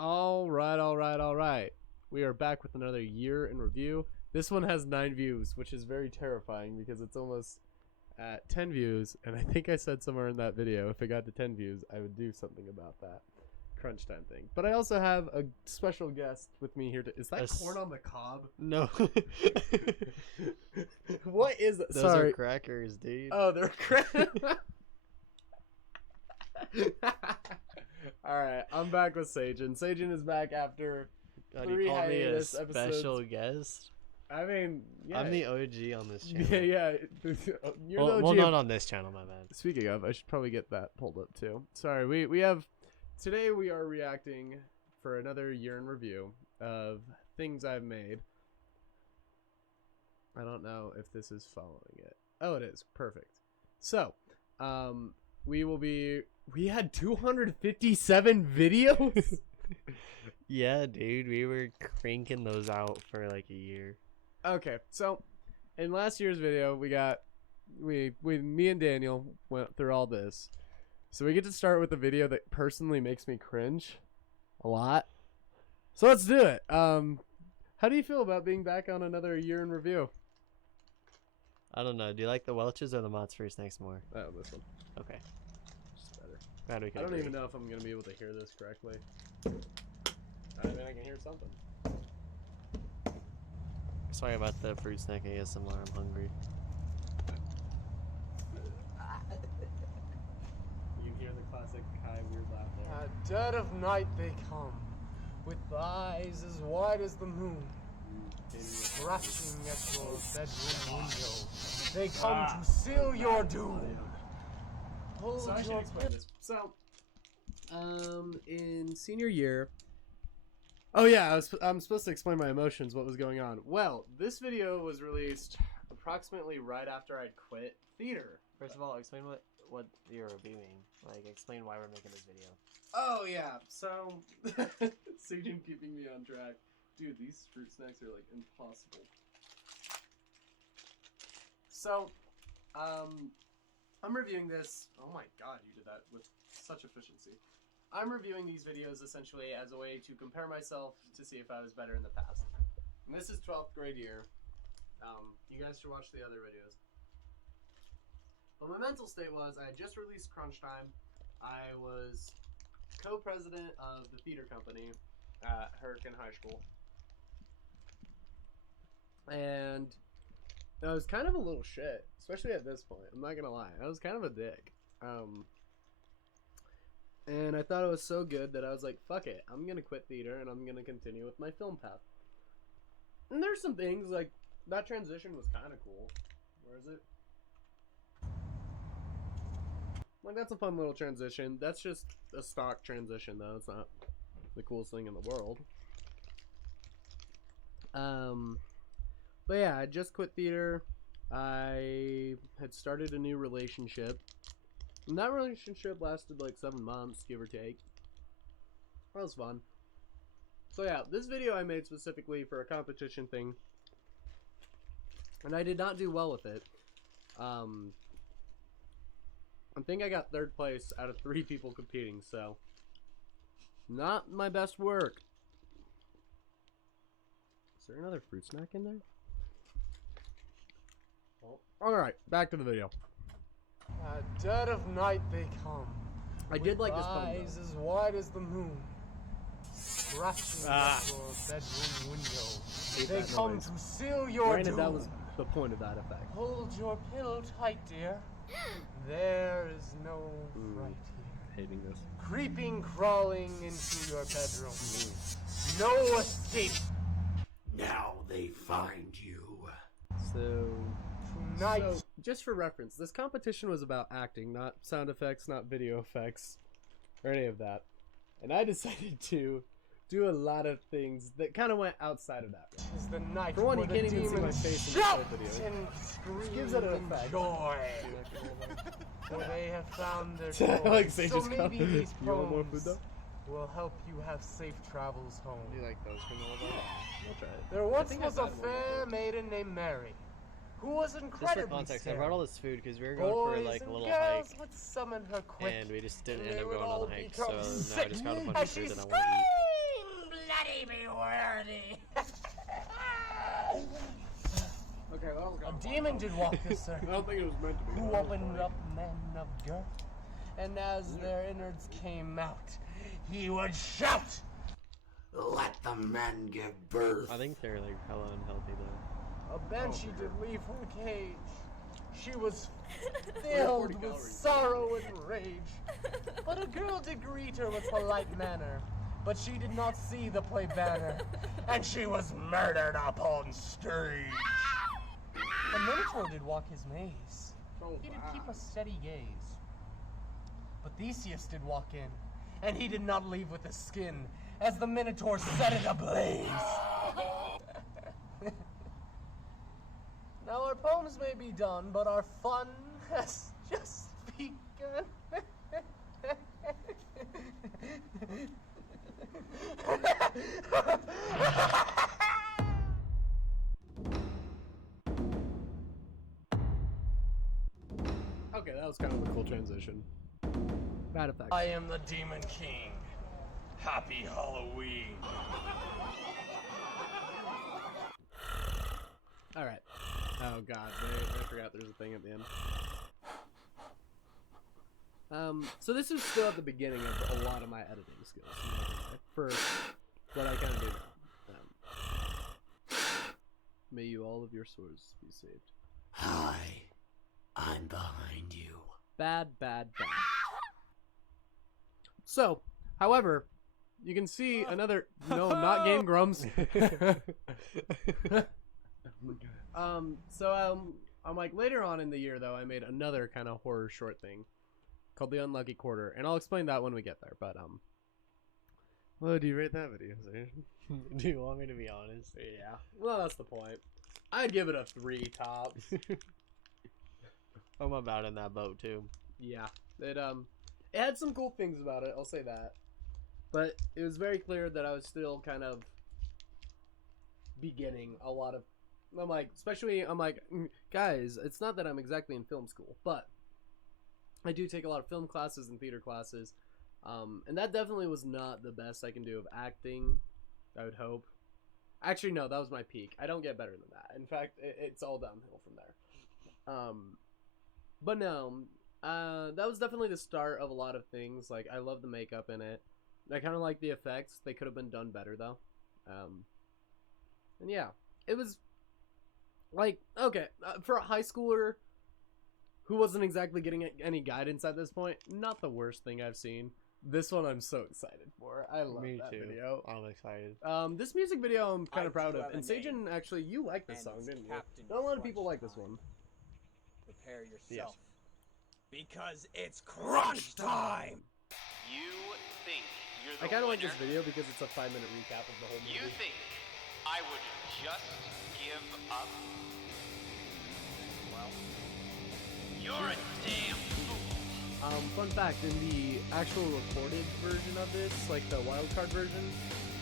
All right, all right, all right. We are back with another year in review. This one has 9 views, which is very terrifying because it's almost at 10 views. And I think I said somewhere in that video, if it got to 10 views, I would do something about that crunch time thing. But I also have a special guest with me here. Is that corn on the cob? No. What is that? Those Sorry. are crackers, dude. Oh, they're crackers. All right, I'm back with Sajin. Sajin is back after God, 3 you called me a hiatus special episodes. guest? I mean, yeah. I'm the OG on this channel. Yeah. You're well, the well, OG not on this channel, my bad. Speaking of, I should probably get that pulled up too. Sorry, we have... Today we are reacting for another year in review of things I've made. I don't know if this is following it. Oh, it is. Perfect. So, we had 257 videos? Yeah, dude, we were cranking those out for like a year. Okay, so in last year's video, me and Daniel went through all this. So we get to start with a video that personally makes me cringe a lot. So let's do it. How do you feel about being back on another year in review? I don't know. Do you like the Welch's or the Mott's Fruit Snacks more? Oh, this one. Okay. Just better. Glad we I could don't agree. even know if I'm going to be able to hear this correctly. I mean, I can hear something. Sorry about the fruit snack ASMR. I'm hungry. You hear the classic Kai weird laugh there. At dead of night they come, with eyes as wide as the moon, scratching at your bedroom window. They come to seal your doom. Hold So I should your explain this. So, in senior year... Oh yeah, I'm supposed to explain my emotions, what was going on. Well, this video was released approximately right after I'd quit theater. First of all, explain what you're reviewing. Like, explain why we're making this video. Oh yeah, so... Sajin keeping me on track. Dude, these fruit snacks are like impossible. So, I'm reviewing this... Oh my god, you did that with such efficiency. I'm reviewing these videos essentially as a way to compare myself to see if I was better in the past. And this is 12th grade year. You guys should watch the other videos. But my mental state was I had just released Crunch Time. I was co-president of the theater company at Hurricane High School. And I was kind of a little shit, especially at this point. I'm not going to lie. I was kind of a dick. And I thought it was so good that I was like, fuck it. I'm going to quit theater and I'm going to continue with my film path. And there's some things, like, that transition was kind of cool. Where is it? Like, that's a fun little transition. That's just a stock transition, though. It's not the coolest thing in the world. But yeah, I just quit theater. I had started a new relationship. And that relationship lasted like 7 months, give or take. That was fun. So yeah, this video I made specifically for a competition thing. And I did not do well with it. I think I got 3rd place out of 3 people competing, so... Not my best work. Is there another fruit snack in there? Oh. Alright, back to the video. At dead of night they come. I did like this poem, eyes though. as wide as the moon, scratching at your bedroom window. They that come noise. to seal your Granted, doom. that was the point of that effect. Hold your pillow tight, dear. There is no fright here. Hating this. Creeping, crawling into your bedroom. No escape. Now they find you. So, Tonight. just for reference, this competition was about acting, not sound effects, not video effects, or any of that. And I decided to do a lot of things that kind of went outside of that. Is the night For one, where you the can't even see my demons face in the shout third video. and scream gives it an in effect. joy. For they have found their I joy. like So Sage's maybe comment. these You want more food poems though? will help you have safe travels home. Do you like those granola bars? I'll try it. There once think was I've a had one fair maiden named Mary, who was Just incredibly for context, I scary. brought all this food because we were going for Boys like a and little girls hike, would summon her quick, and we just didn't and end they up would going on all the hike. become So now I sick just got a bunch as of she food that I want to eat. he be worthy? Okay, that was A demon did walk this earth, I don't think it was meant to be. who opened up men of dirt, and as their innards came out, he would shout. Let the men give birth. I think they're like hella unhealthy though. A banshee did leave her cage. She was filled with sorrow and rage. But a girl did greet her with polite manner. But she did not see the play banner, and she was murdered upon stage. The Minotaur did walk his maze. He did keep a steady gaze. But Theseus did walk in, and he did not leave with his skin, as the Minotaur set it ablaze. Now our poems may be done, but our fun has just begun. Okay, that was kind of a cool transition. Bad effects. I am the Demon King. Happy Halloween. Alright. Oh god, I forgot there's a thing at the end. So this is still at the beginning of a lot of my editing skills. For what I kind of do now. May you all of your swords be saved. Hi, I'm behind you. Bad, bad, bad. So, however, you can see another... No, not Game Grumps. I'm like, later on in the year, though, I made another kind of horror short thing called The Unlucky Quarter, and I'll explain that when we get there, but, Well, do you rate that video, sir? Do you want me to be honest? yeah. Well, that's the point. I'd give it a 3 tops. I'm about in that boat, too. Yeah. It had some cool things about it, I'll say that. But it was very clear that I was still kind of beginning a lot of... I'm like, guys, it's not that I'm exactly in film school, but I do take a lot of film classes and theater classes. And that definitely was not the best I can do of acting, I would hope. Actually, no, that was my peak. I don't get better than that. In fact, it's all downhill from there. But no, that was definitely the start of a lot of things. Like, I love the makeup in it. I kind of like the effects. They could have been done better, though. And yeah, it was, like, okay, for a high schooler who wasn't exactly getting any guidance at this point, not the worst thing I've seen. This one I'm so excited for. I love that video. I'm excited. This music video I'm kind of proud do of. have a And name, Sagen, actually, you like this and song, it's didn't you? Captain Not a lot of Crunch people like this time. one. Prepare yourself. Because it's crunch time! You think you're the I kind of like this winner? video because it's a 5-minute recap of the whole movie. You think I would just give up? Well, you're a damn fool. Fun fact, in the actual recorded version of this, like the wildcard version,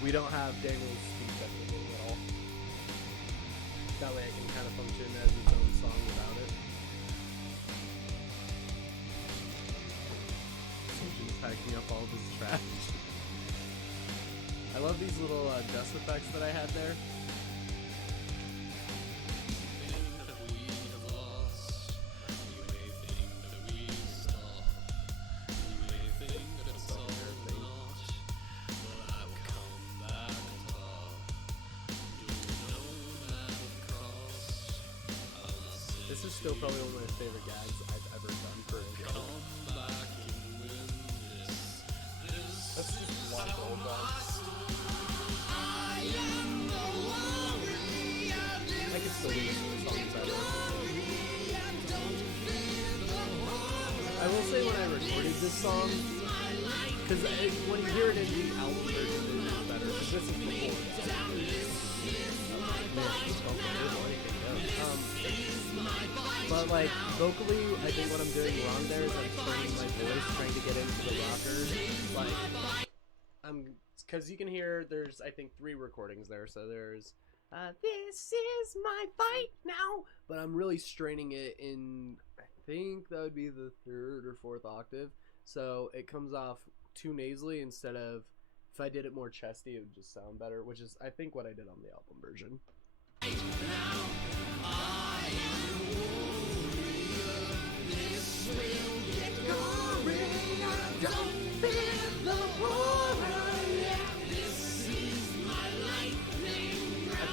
we don't have Daniel's speech at the beginning at all. That way it can kind of function as its own song without it. Sagen's packing up all of his trash. I love these little dust effects that I had there. This is still probably one of my favorite gags I've ever done for a video. Let's just one gold dog. I could still use the songs better. I will say when I recorded this song, because when you hear it in the album version, it is better, because this is before. But like vocally, I think what I'm doing wrong there is I'm turning my voice, trying to get into the rocker. Like, because you can hear there's I think 3 recordings there, so there's this is my fight now, but I'm really straining it in. I think that would be the 3rd or 4th octave, so it comes off too nasally instead of If I did it more chesty, it would just sound better, which is, I think, what I did on the album version. I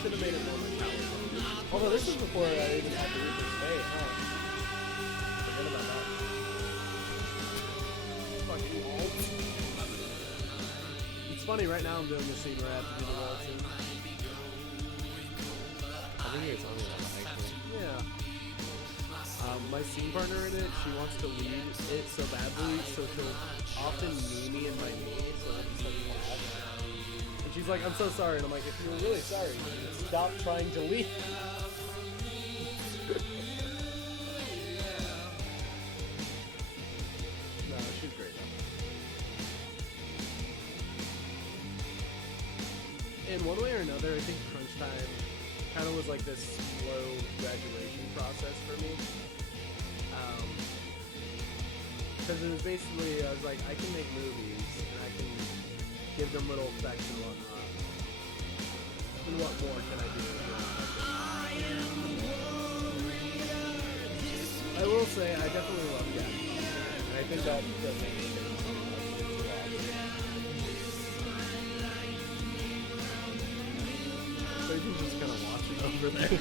should have made it more metallic. Although this is before I even had to read this fade, huh? Forget about that. Fucking waltz. It's funny, right now I'm doing the scene where I have to do the waltzing. I think you were telling me that actually. Yeah. My scene partner in it, she wants to lead it so badly, so she'll often knee me in my knee, so I'll just like laugh. And she's like, I'm so sorry. And I'm like, if you were really sorry, stop trying to leave. No, she's great though. In one way or another, I think Crunch Time kind of was like this slow graduation process for me. Because it was basically, I was like, I can make movies, and I can give them little effects and whatnot. And what more can I do? I will say, I definitely love Gabby. And I think that does make me so you can just kind of watch it over there.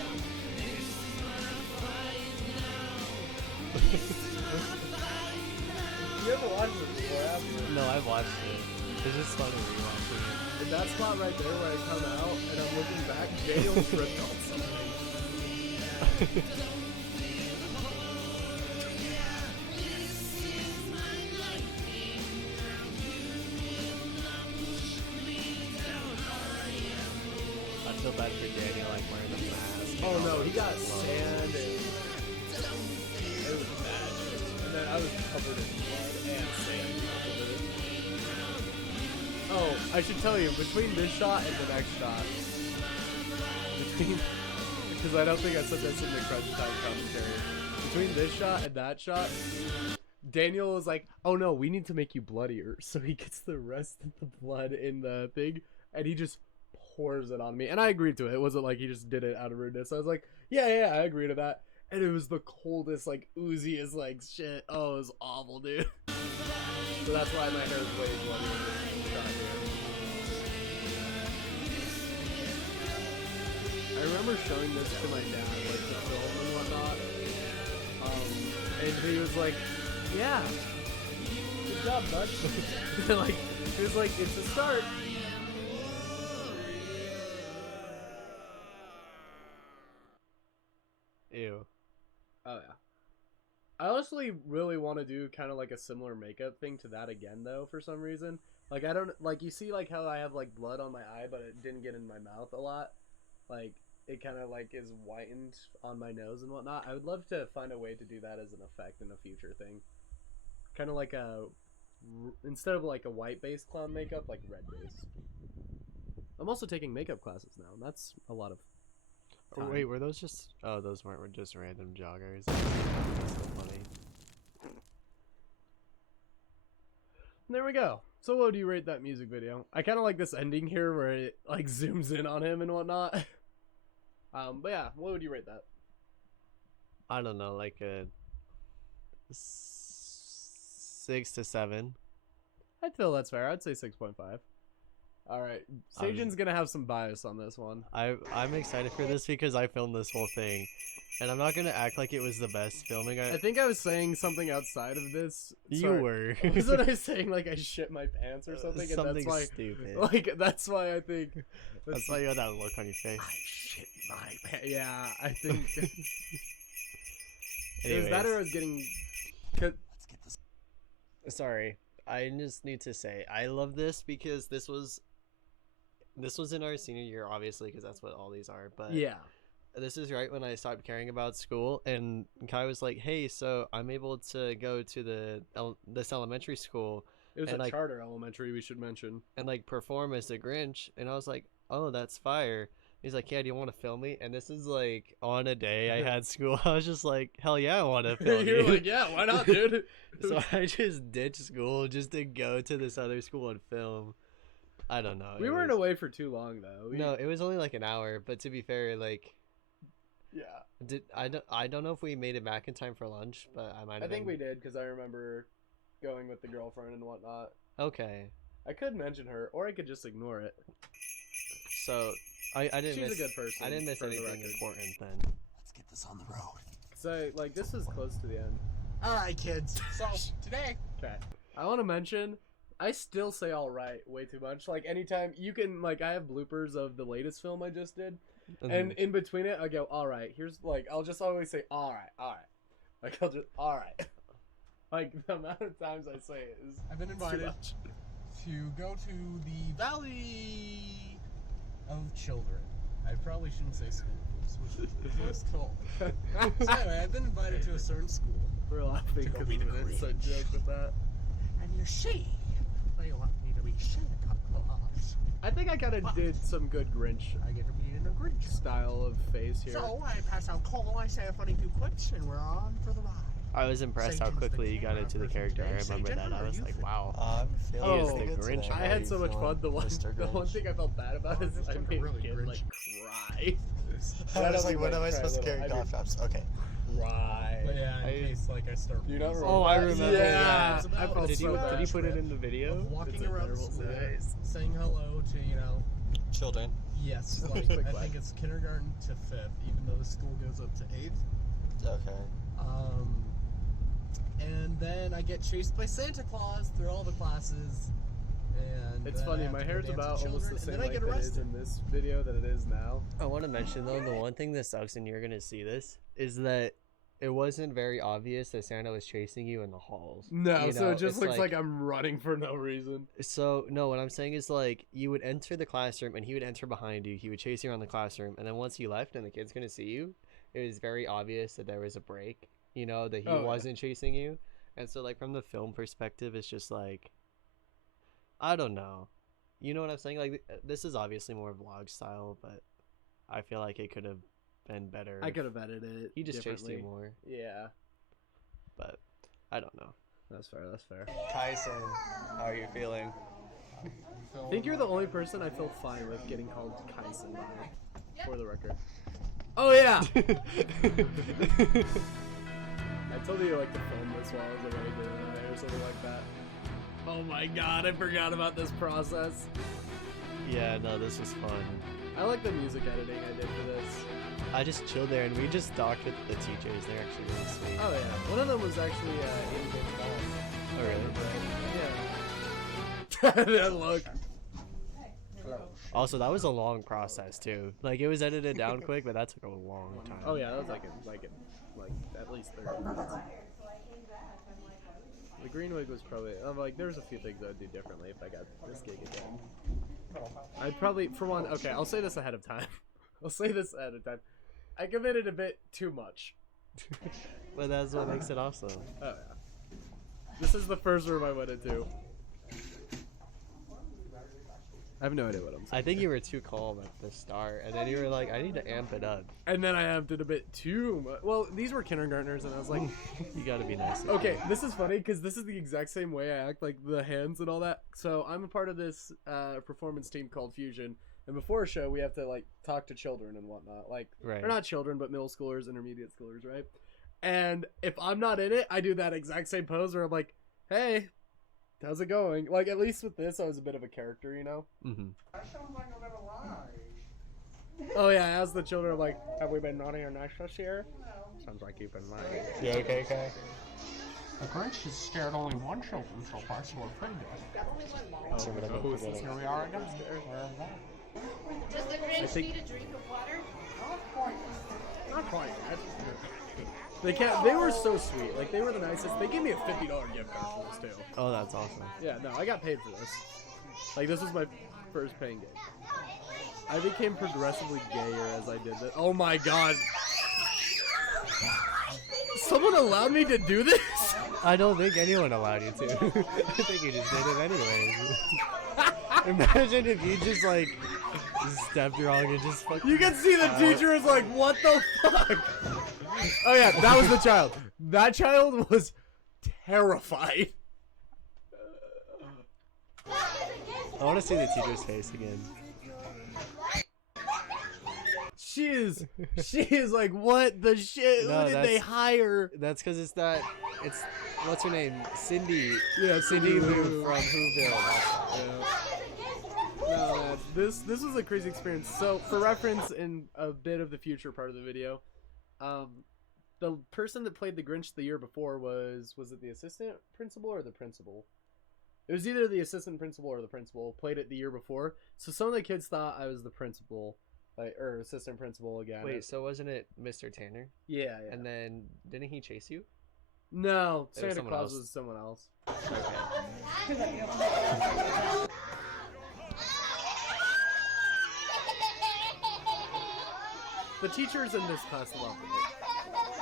You ever watched it before, have you? No, I've watched it. It's just funny rewatching it. In that spot right there where I come out and I'm looking back, Daniel tripped on something. I feel bad for Daniel, like wearing the mask. Oh no, he got sand and it was bad. And then I was covered in blood and sand. Oh, I should tell you, between this shot and the next shot, because I don't think I said this in the Crunch Time commentary, between this shot and that shot, Daniel was like, oh no, we need to make you bloodier. So he gets the rest of the blood in the thing, and he just pours it on me. And I agreed to it. It wasn't like he just did it out of rudeness. I was like, yeah, I agree to that. And it was the coldest, like, ooziest, like, shit. Oh, it was awful, dude. So that's why my hair is way bloodier than this shot here. I remember showing this to my dad, like, the film and whatnot. And he was like, yeah. Good job, bud. Like, he was like, it's a start. Ew. Oh, yeah. I honestly really want to do kind of like a similar makeup thing to that again, though, for some reason. Like, I don't, like, you see, like, how I have, like, blood on my eye, but it didn't get in my mouth a lot. Like, it kind of, like, is whitened on my nose and whatnot. I would love to find a way to do that as an effect in a future thing. Kind of like a, instead of, like, a white-based clown makeup, like, red-based. I'm also taking makeup classes now, and that's a lot of Oh, time. wait, were those just... Oh, those weren't just random joggers. That's so funny. There we go. So what do you rate that music video? I kind of like this ending here where it like zooms in on him and whatnot. But yeah, what would you rate that? I don't know, like a 6 to 7. I'd feel that's fair. I'd say 6.5. All right, Sajin's gonna have some bias on this one. I'm excited for this because I filmed this whole thing, and I'm not gonna act like it was the best filming. I think I was saying something outside of this. You Sorry. were. Wasn't I saying like I shit my pants or something? And Something that's why, stupid. like that's why I think. That's why you had that look on your face. I shit my pants. Yeah, I think. It was Anyways, that or I was getting. sorry, I just need to say I love this because this was in our senior year, obviously, because that's what all these are. But Yeah. this is right when I stopped caring about school, and Kai was like, "Hey, so I'm able to go to this elementary school It was and, a like, charter elementary, we should mention. and like perform as the Grinch," and I was like, "Oh, that's fire." He's like, "Yeah, do you want to film me?" And this is like on a day I had school. I was just like, "Hell yeah, I want to film You're you." like, yeah, why not, dude? So I just ditched school just to go to this other school and film. I don't know. We it weren't was- away for too long though. No, it was only like an hour. But to be fair, like, Yeah. I don't know if we made it back in time for lunch, but I might I have. think we been... did because I remember going with the girlfriend and whatnot. Okay, I could mention her, or I could just ignore it. so I didn't. She's miss, a good person. I didn't miss for the anything record. important then. Let's get this on the road. So, like, this is close to the end. All right, kids. So today, Okay. I want to mention, I still say all right way too much. Like, anytime you can, like, I have bloopers of the latest film I just did. And in between it, I go, all right. Here's, like, I'll just always say, all right, all right. Like, I'll just, all right. Like, the amount of times I say it is I've been too invited much. to go to the Valley of Children. I probably shouldn't say schools, which is the first call. So anyway, I've been invited to a certain school. We're laughing To go because be of the an inside Grinch. joke with that. And you see, they want me to be Santa Claus. I think I kind of did some good Grinch I get to be in a Grinch. style of face here. So I pass out coal, I say a funny few quips, and we're on for the ride. I was impressed how Satan's the quickly you got camera into the person character. I today. Say, remember that. Jennifer, I was you like, think- wow. I'm feeling Oh, really good Grinch. today. I How are had you so much feeling, fun. The one Mr. thing I felt bad about Oh, is just I like a made really kid Grinch. like cry. I was like, That when am I cry supposed to little. carry I cough mean, drops? Okay. Cry. But yeah, in I- case like I start. Do you not wheezing. remember? Oh, I that? remember Yeah, that. I felt Did so you bad. did you put it in the video? Of walking It's a around terrible school, size. saying hello to, Children. yes, like, Quick I whack. think it's kindergarten to 5th, even though the school goes up to 8th. Okay. And then I get chased by Santa Claus through all the classes. And It's then I funny, have my to go hair's dance with about almost the children, same and then I length get it is arrested. in this video that it is now. I want to mention though, the one thing that sucks, and you're gonna see this, is that it wasn't very obvious that Santa was chasing you in the halls. No, You so know, it just it's looks like I'm running for no reason. So no, what I'm saying is like you would enter the classroom and he would enter behind you. He would chase you around the classroom, and then once he left and the kid's gonna see you, it was very obvious that there was a break. You know that he Oh, yeah. wasn't chasing you, and so like from the film perspective, it's just like I don't know. You know what I'm saying? Like this is obviously more vlog style, but I feel like it could have been better. I if could have edited it. He just chased you differently. more, Yeah, but I don't know. that's fair. That's fair. Tyson, how are you feeling? I think you're the only person I feel fine with getting called Kyson by, for the record. Oh yeah. I told you like to film this while I was away doing that or something like that. Oh my god, I forgot about this process. Yeah, no, this was fun. I like the music editing I did for this. I just chilled there and we just talked with the teachers. They're actually really sweet. Oh yeah, one of them was actually Amy James Bond. Oh, really? Yeah. That look. Also, that was a long process too. Like it was edited down quick, but that took a long time. Oh yeah, that was like at least 30 minutes. The green wig was probably like there was a few things I'd do differently if I got this gig again. I'd probably, for one, okay, I'll say this ahead of time. I'll say this ahead of time. I committed a bit too much. But that's what makes it awesome. Oh yeah. This is the first room I went into. I have no idea what I'm saying. I think you were too calm at the start, and then you were like, "I need to amp it up." And then I amped it a bit too much. Well, these were kindergartners, and I was like, You gotta be nice. okay, this is funny because this is the exact same way I act, like the hands and all that. So I'm a part of this performance team called Fusion, and before a show we have to like talk to children and whatnot. Like, Right. they're not children, but middle schoolers, intermediate schoolers, right? And if I'm not in it, I do that exact same pose where I'm like, "Hey, how's it going?" Like at least with this, I was a bit of a character, you know. Mm-hmm. Oh yeah, as the children, I'm like, "Have we been naughty or nice this year?" Sounds like you've been lying. You okay, Kai? The Grinch has scared only one children so far, so we're pretty good. So what about the Here we are again. Does the Grinch need a drink of water? Not quite yet. They can't. They were so sweet. Like they were the nicest. They gave me a $50 gift card for this too. Oh, that's awesome. Yeah, no, I got paid for this. Like this was my first paying gig. I became progressively gayer as I did this. Oh my god! Someone allowed me to do this? I don't think anyone allowed you to. I think you just did it anyways. Imagine if you just like stepped wrong and just fucking. You can see the teacher is like, "What the fuck?" Oh yeah, that was the child. That child was terrified. I want to see the teacher's face again. She is like, what the shit? No, Who did they that's- hire? That's because it's what's her name? Cindy. Yeah, Cindy Lou from Whoville. No, man, this was a crazy experience. So, for reference, in a bit of the future part of the video, the person that played the Grinch the year before was it the assistant principal or the principal? It was either the assistant principal or the principal. Played it the year before, so some of the kids thought I was the principal, or assistant principal again. Wait, so wasn't it Mr. Tanner? Yeah. And then didn't he chase you? No, It was Santa someone Claus else. was someone else. The teachers in this class love it.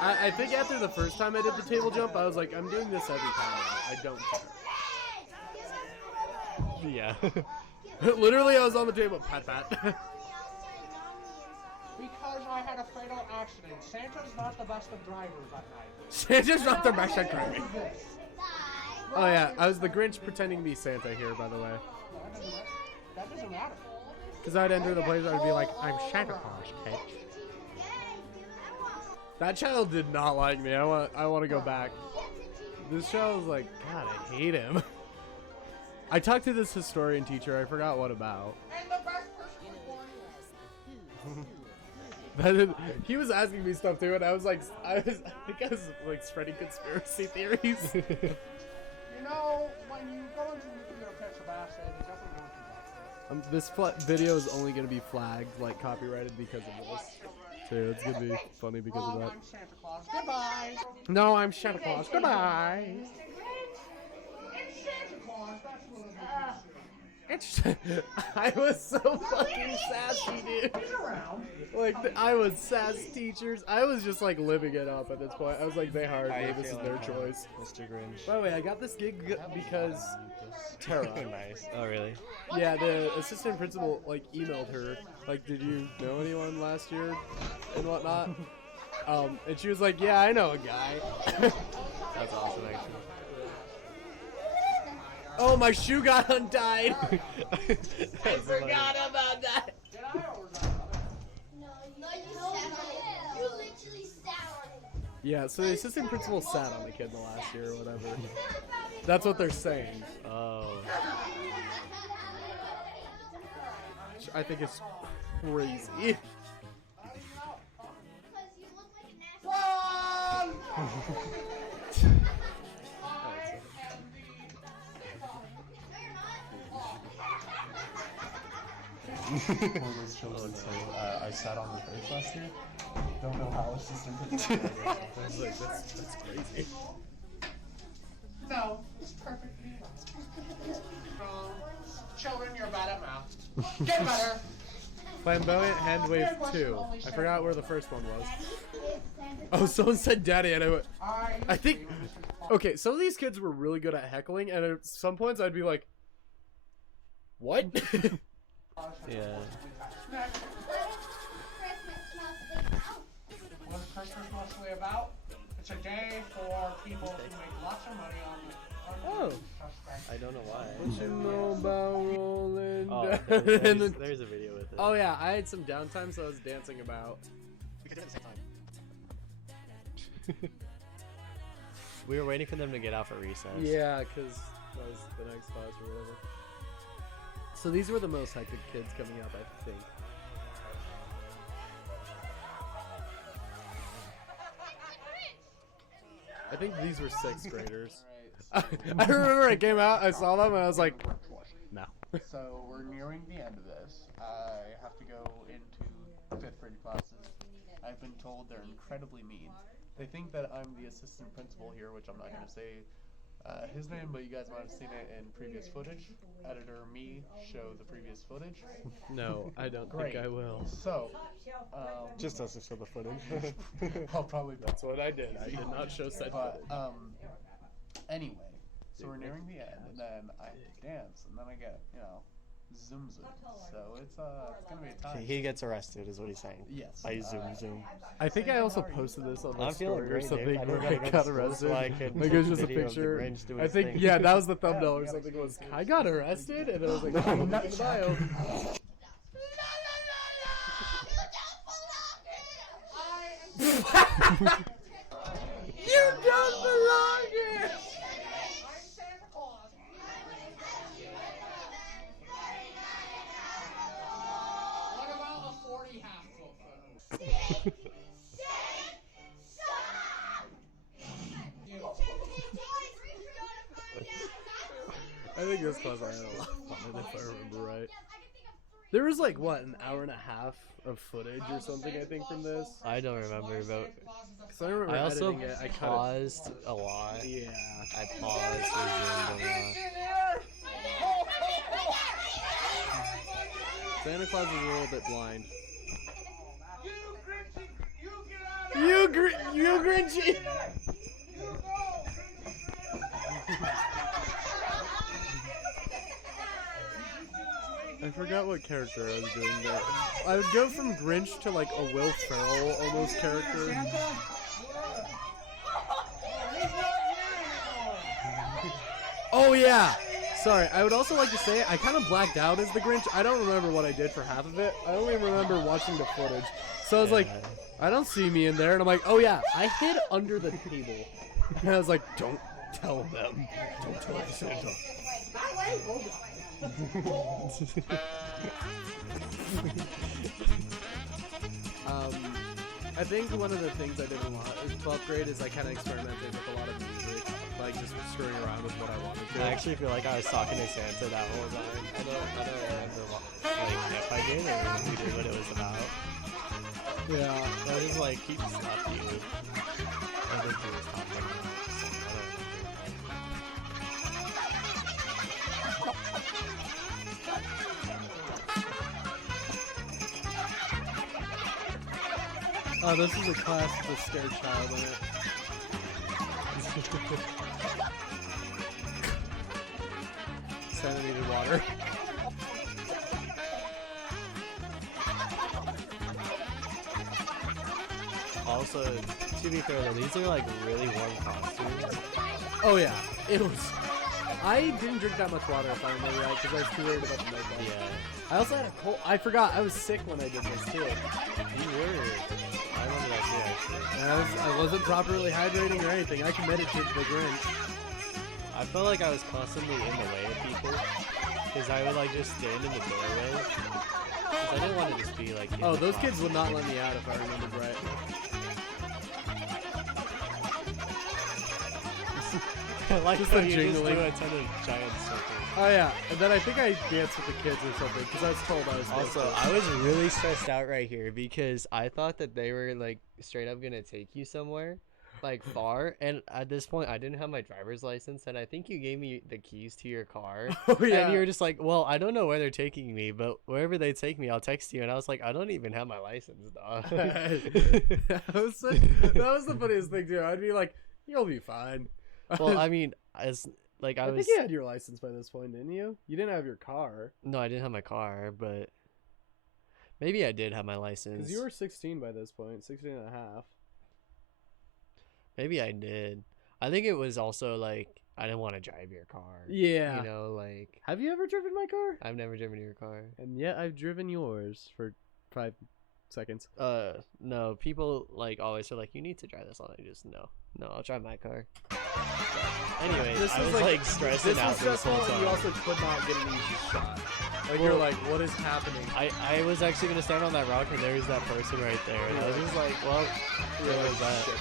I think after the first time I did the table jump, I was like, I'm doing this every time. I don't care. Yeah. Literally, I was on the table. Pat, pat. Because I had a fatal accident. Santa's not the best of drivers at night. Santa's not the best at driving. Oh yeah, I was the Grinch pretending to be Santa here, by the way. That doesn't matter. Because I'd enter the place, I'd be like, I'm Santa Claus, kid. That child did not like me. I want to go back. This child was like, God, I hate him. I talked to this historian teacher. I forgot what about. And the best person was born He was asking me stuff too, and I was like, I think I was like spreading conspiracy theories. You know, when you go into nuclear pits of acid, it doesn't go into that. This video is only going to be flagged, like copyrighted, because of this. Too. It's going to be funny because of that. I'm Santa Claus. Goodbye. No, I'm Santa Claus. Goodbye. It's Santa Claus. That's what it is. It's. I was so fucking sassy, dude. He's around. Like, I was sass teachers. I was just like living it up at this point. I was like, they hired How me. you This is feeling, their Kyle? choice. Mr. Grinch. By the way, I got this gig because Tara. Nice. Oh, really? Yeah, the assistant principal like emailed her, like, did you know anyone last year and whatnot? And she was like, yeah, I know a guy. That's awesome, actually. Oh, my shoe got untied. I forgot about that. You literally sat on it. Yeah, so the assistant principal sat on the kid the last year or whatever. That's what they're saying. Oh. Which I think it's crazy. Because you look like an One of those children said, I sat on the face last year. Don't know how assistant principal. I was like, that's crazy. No, it's perfectly wrong. Children, you're bad at math. Get better. Flamboyant Hand Wave 2. I forgot where the first one was. Oh, someone said daddy, and I went, I think. Okay, some of these kids were really good at heckling, and at some points I'd be like, what? Yeah. What's Christmas mostly about? It's a day for people who make lots of money on Oh. I don't know why. What you know about rolling Oh, down? there's, there's a video with it. Oh yeah, I had some downtime, so I was dancing about. We could do it at the same time. We were waiting for them to get out for recess. Yeah, because that was the next class or whatever. So these were the most hectic kids coming up, I think. I think these were 6th graders. I remember I came out, I saw them, and I was like, no. So we're nearing the end of this. I have to go into 5th grade classes. I've been told they're incredibly mean. They think that I'm the assistant principal here, which I'm not going to say his name, but you guys might have seen it in previous footage. Editor me show the previous footage. No, I don't Great. think I will. So, Just us to show the footage. I'll probably That's what I did. I did not show said But footage. anyway, so we're nearing the end, and then I have to dance, and then I get Zoom Zoom. So it's gonna be a time. He gets arrested, is what he's saying. Yes. By Zoom Zoom. I think I also posted this on my I'm feeling story or great, something dude. I where don't I gotta got go to school, arrested. so I can Like it was take just a video of the picture. Grinch doing I his think thing. yeah, that was the thumbnail or something. Was I got arrested and it was like in the bio. You don't belong here. What about a 40 half foot? I think this class I had a lot of fun if I remember right. There was like what, an hour and a half of footage or something I think from this. I don't remember, but Cause I remember I also editing it. I cut paused a lot. it. Yeah. I paused and zoomed a lot. Santa Claus is a little bit blind. You Grinchy! I forgot what character I was doing there. I would go from Grinch to like a Will Ferrell almost character. Oh yeah! Sorry, I would also like to say I kind of blacked out as the Grinch. I don't remember what I did for half of it. I only remember watching the footage. So I was like, I don't see me in there. And I'm like, oh yeah, I hid under the table. And I was like, don't tell them. Don't tell Santa. I think one of the things I did a lot in 12th grade is I kind of experimented with a lot of music, like just screwing around with what I wanted to. I actually feel like I was talking to Santa that whole time. I don't remember like if I did or who did what it was about. Yeah. But I just like keep stuff you. I think he was talking about something. I don't Oh, this is a class with a scared child in it. Santa needed water. Also, to be fair though, these are like really warm costumes. Oh yeah, it was. I didn't drink that much water if I remember right, because I was too worried about the makeup. Yeah. I also had a cold. I forgot. I was sick when I did this too. You were. I remember that too, actually. And I wasn't properly hydrating or anything. I committed to the Grinch. I felt like I was constantly in the way of people. Because I would like just stand in the doorway. Because I didn't want to just be like. Oh, those kids would not let me out if I remembered right. Like Just how the you just do jingling. a ton of giant circles. Oh yeah, and then I think I danced with the kids or something because I was told I was. supposed Also, to. I was really stressed out right here because I thought that they were like straight up gonna take you somewhere, like far. And at this point, I didn't have my driver's license, and I think you gave me the keys to your car. Oh yeah. And you were just like, "Well, I don't know where they're taking me, but wherever they take me, I'll text you." And I was like, "I don't even have my license, dog." that was the funniest thing too. I'd be like, "You'll be fine." Well, I mean, as like I I was. think you had your license by this point, didn't you? You didn't have your car. No, I didn't have my car, but maybe I did have my license. Because you were 16 by this point, 16 and a half. Maybe I did. I think it was also like I didn't want to drive your car. Yeah. You know, like Have you ever driven my car? I've never driven your car. And yet I've driven yours for 5 seconds. No, people like always are like, you need to drive this on. I just no, I'll drive my car. But anyways, This I was was like- like stressing This out was this stressful, whole and time. you also could not get an easy shot. Like Well- you're like, what is happening? I was actually gonna stand on that rock, and there was that person right there, and I was just like, well, You're there like, was that. shit.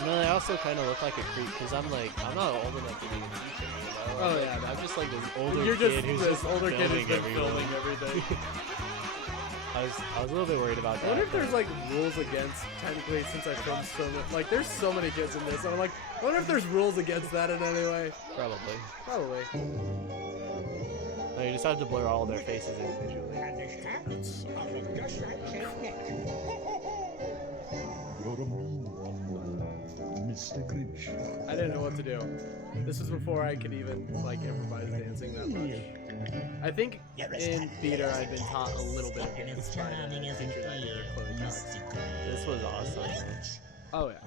And then I also kind of look like a creep because I'm like, I'm not old enough to be a teacher, you know? Oh, Like, yeah, no. I'm just like this older You're kid just who's this just older kid who's filming been everyone. filming everything. I was a little bit worried about I that. wonder if but- there's like rules against, technically, since I filmed so much. Like, there's so many kids in this. And I'm like, I wonder if there's rules against that in any way. Probably. Probably. No, you just have to blur all their faces individually. You're a mean one, Mr. Grinch. I didn't know what to do. This was before I could even, like, improvise dancing that much. I think in theater I've been taught a little bit of dance by the teacher that year, Chloe Cox. This was awesome. Man. Oh yeah.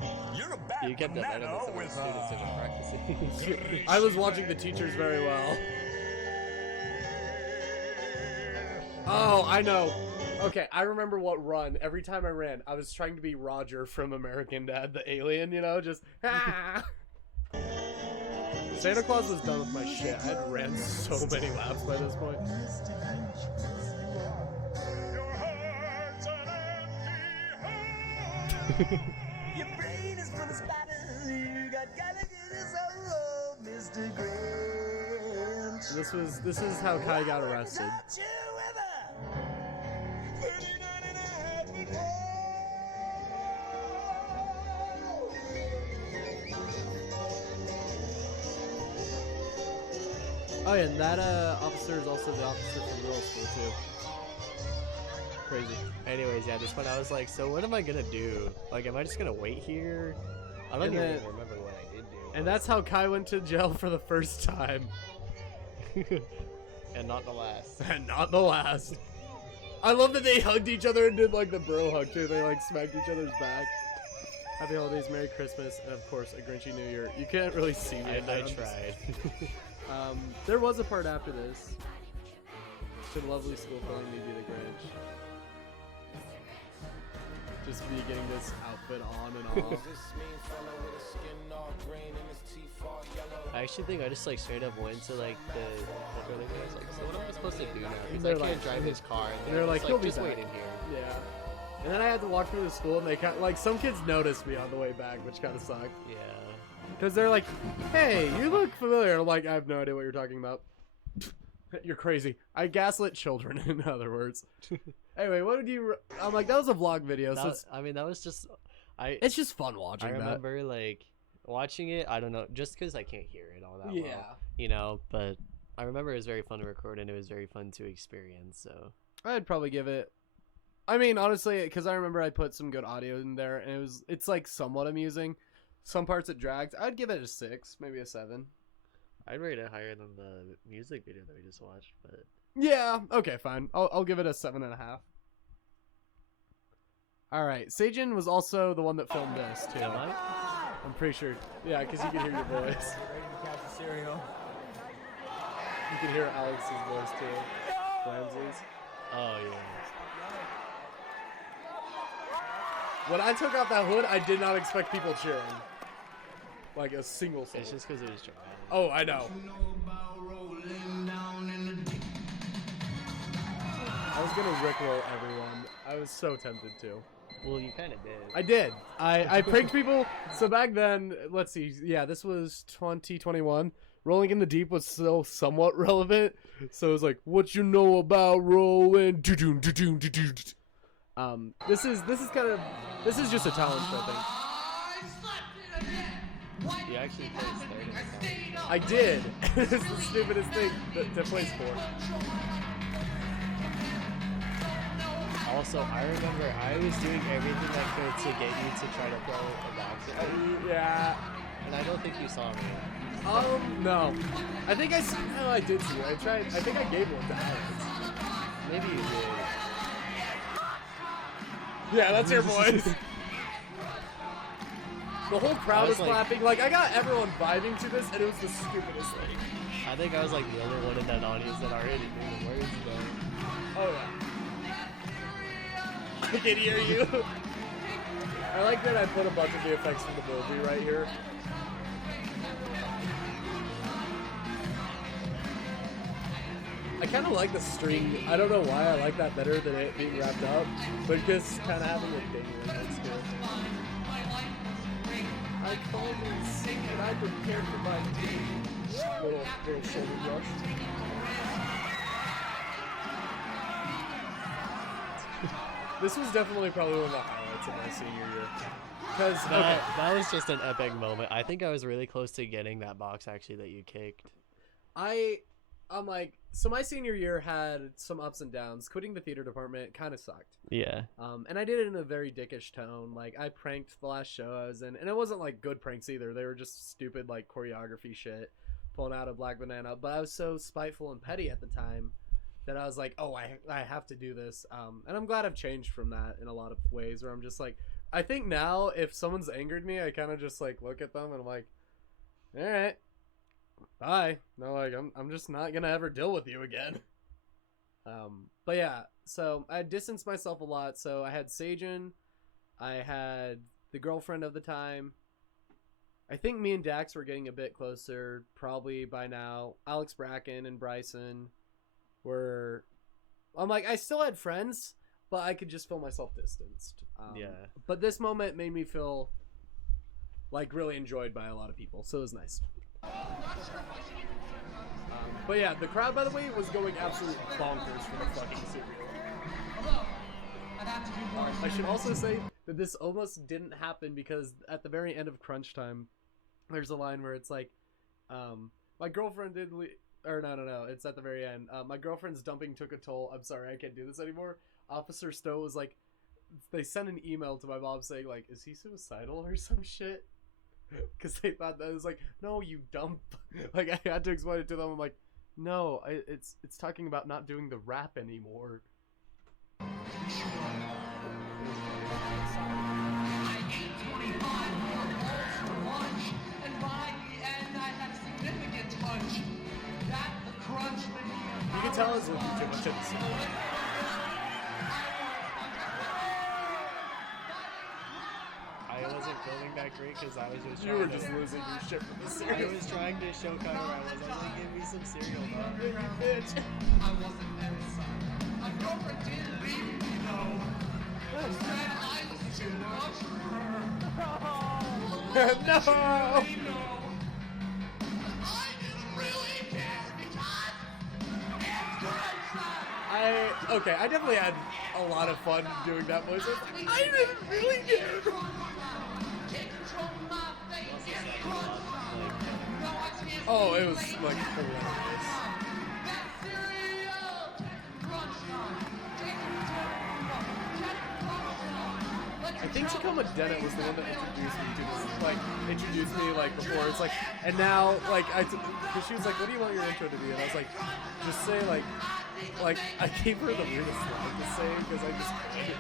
You kept it better than some of the students that were practicing. I was watching the teachers very well. Oh, I know. Okay, I remember what run. Every time I ran, I was trying to be Roger from American Dad, the alien, you know, just Santa Claus was done with my shit. I had ran so many laps by this point. Your brain is full of spiders. You got alligators all over, Mr. Grinch. This is how Kai got arrested. Don't you ever. Oh yeah, and that officer is also the officer from middle school too. Crazy. Anyways, yeah, this one I was like, so what am I gonna do? Like, am I just gonna wait here? I don't And even then- remember what I did do. And that's how Kai went to jail for the first time. and not the last. And not the last. I love that they hugged each other and did like the bro hug too. They like smacked each other's back. Happy holidays, Merry Christmas, and of course a Grinchy New Year. You can't really see me. in there, I I'm just- tried. There was a part after this. Should lovely school feeling me be the Grinch? Just me getting this outfit on and off. I actually think I just like straight up went to like the building and I was like, so what am I supposed to do now? Because They're I can't like- drive his car. and they're like, it's he'll be just back. wait in here. Yeah. And then I had to walk through the school, and they kind like some kids noticed me on the way back, which kind of sucked. Yeah. Because they're like, "Hey, you look familiar." I'm like, I have no idea what you're talking about. You're crazy. I gaslit children, in other words. Anyway, what did you? I'm like, that was a vlog video, so That, it's, I mean, that was just it's just fun watching I that. remember like watching it. I don't know, just because I can't hear it all that Yeah. well, you know. But I remember it was very fun to record and it was very fun to experience. So I'd probably give it. I mean, honestly, because I remember I put some good audio in there, and it's like somewhat amusing. Some parts it dragged. I'd give it a 6, maybe a 7. I'd rate it higher than the music video that we just watched. But Yeah. Okay. Fine. I'll give it a 7.5. All right. Seijin was also the one that filmed this too. am I? I'm pretty sure. Yeah, because you can hear your voice. Ready to catch the cereal. You can hear Alex's voice too. Flamsley's. Oh yeah. When I took off that hood, I did not expect people cheering. Like a single soul. It's just because it was dramatic. Oh, I know. I was gonna rickroll everyone. I was so tempted to. Well, you kind of did. I did. I pranked people. So back then, let's see. Yeah, this was 2021. Rolling in the Deep was still somewhat relevant. So it was like, what you know about rolling? This is just a talent show thing. You actually placed third in the song. I did. It's the stupidest thing to play sport. Also, I remember I was doing everything I could to get you to try to throw a box. Yeah. And I don't think you saw me. No. I think I did see it. I tried. I think I gave one to Alex. Maybe you did. Yeah, that's your voice. The whole crowd was like- clapping. Like, I got everyone vibing to this, and it was the stupidest thing. I think I was like the only one in that audience that already knew the words, though. Oh, yeah. I can hear you. I like that I put a bunch of the effects from the movie right here. I kind of like the string. I don't know why I like that better than it being wrapped up, but just kind of having a ding in it. It's good. I called and sing and I prepared for my day. Little shoulder brush. This was definitely probably one of the highlights of my senior year. Because, okay. That was just an epic moment. I think I was really close to getting that box actually that you kicked. I'm like, so my senior year had some ups and downs. Quitting the theater department kind of sucked. Yeah. And I did it in a very dickish tone. Like, I pranked the last show I was in, and it wasn't like good pranks either. They were just stupid like choreography shit, pulling out a black banana. But I was so spiteful and petty at the time that I was like, oh, I have to do this. And I'm glad I've changed from that in a lot of ways, where I'm just like, I think now if someone's angered me, I kind of just like look at them and I'm like, all right, bye. No, like I'm just not gonna ever deal with you again. But yeah, so I distanced myself a lot. So I had Sajin, I had the girlfriend of the time. I think me and Dax were getting a bit closer probably by now. Alex Bracken and Bryson were, I'm like, I still had friends, but I could just feel myself distanced. Yeah. But this moment made me feel like really enjoyed by a lot of people, so it was nice. But yeah, the crowd, by the way, was going absolute bonkers for the fucking cereal. I should also say that this almost didn't happen because at the very end of crunch time, there's a line where it's like, my girlfriend did or no, it's at the very end. My girlfriend's dumping took a toll. I'm sorry, I can't do this anymore. Officer Stowe was like, they sent an email to my mom saying like, is he suicidal or some shit? Because they thought that, it was like, no, you dump. Like, I had to explain it to them. I'm like, no, it's talking about not doing the rap anymore. I ate 25 more balls for lunch, and by the end I had a significant punch. That the crunch that You can tell it's looking too much at the cereal. I wasn't feeling that great because I was just You trying were to, just losing your shit for the I cereal. was trying to show Connor I was like, give me some cereal, dog. You bitch. I wasn't inside. My girlfriend didn't leave me though. Instead, I was too much for her. No! I didn't really care because Okay, I definitely had a lot of fun doing that voice. I didn't really care. Oh, it was like hilarious. I think Tacoma Dennett was the one that introduced me to this, introduced me before. It's like, and now because she was like, what do you want your intro to be? And I was like, just say like I gave her the weirdest line to say because I just couldn't.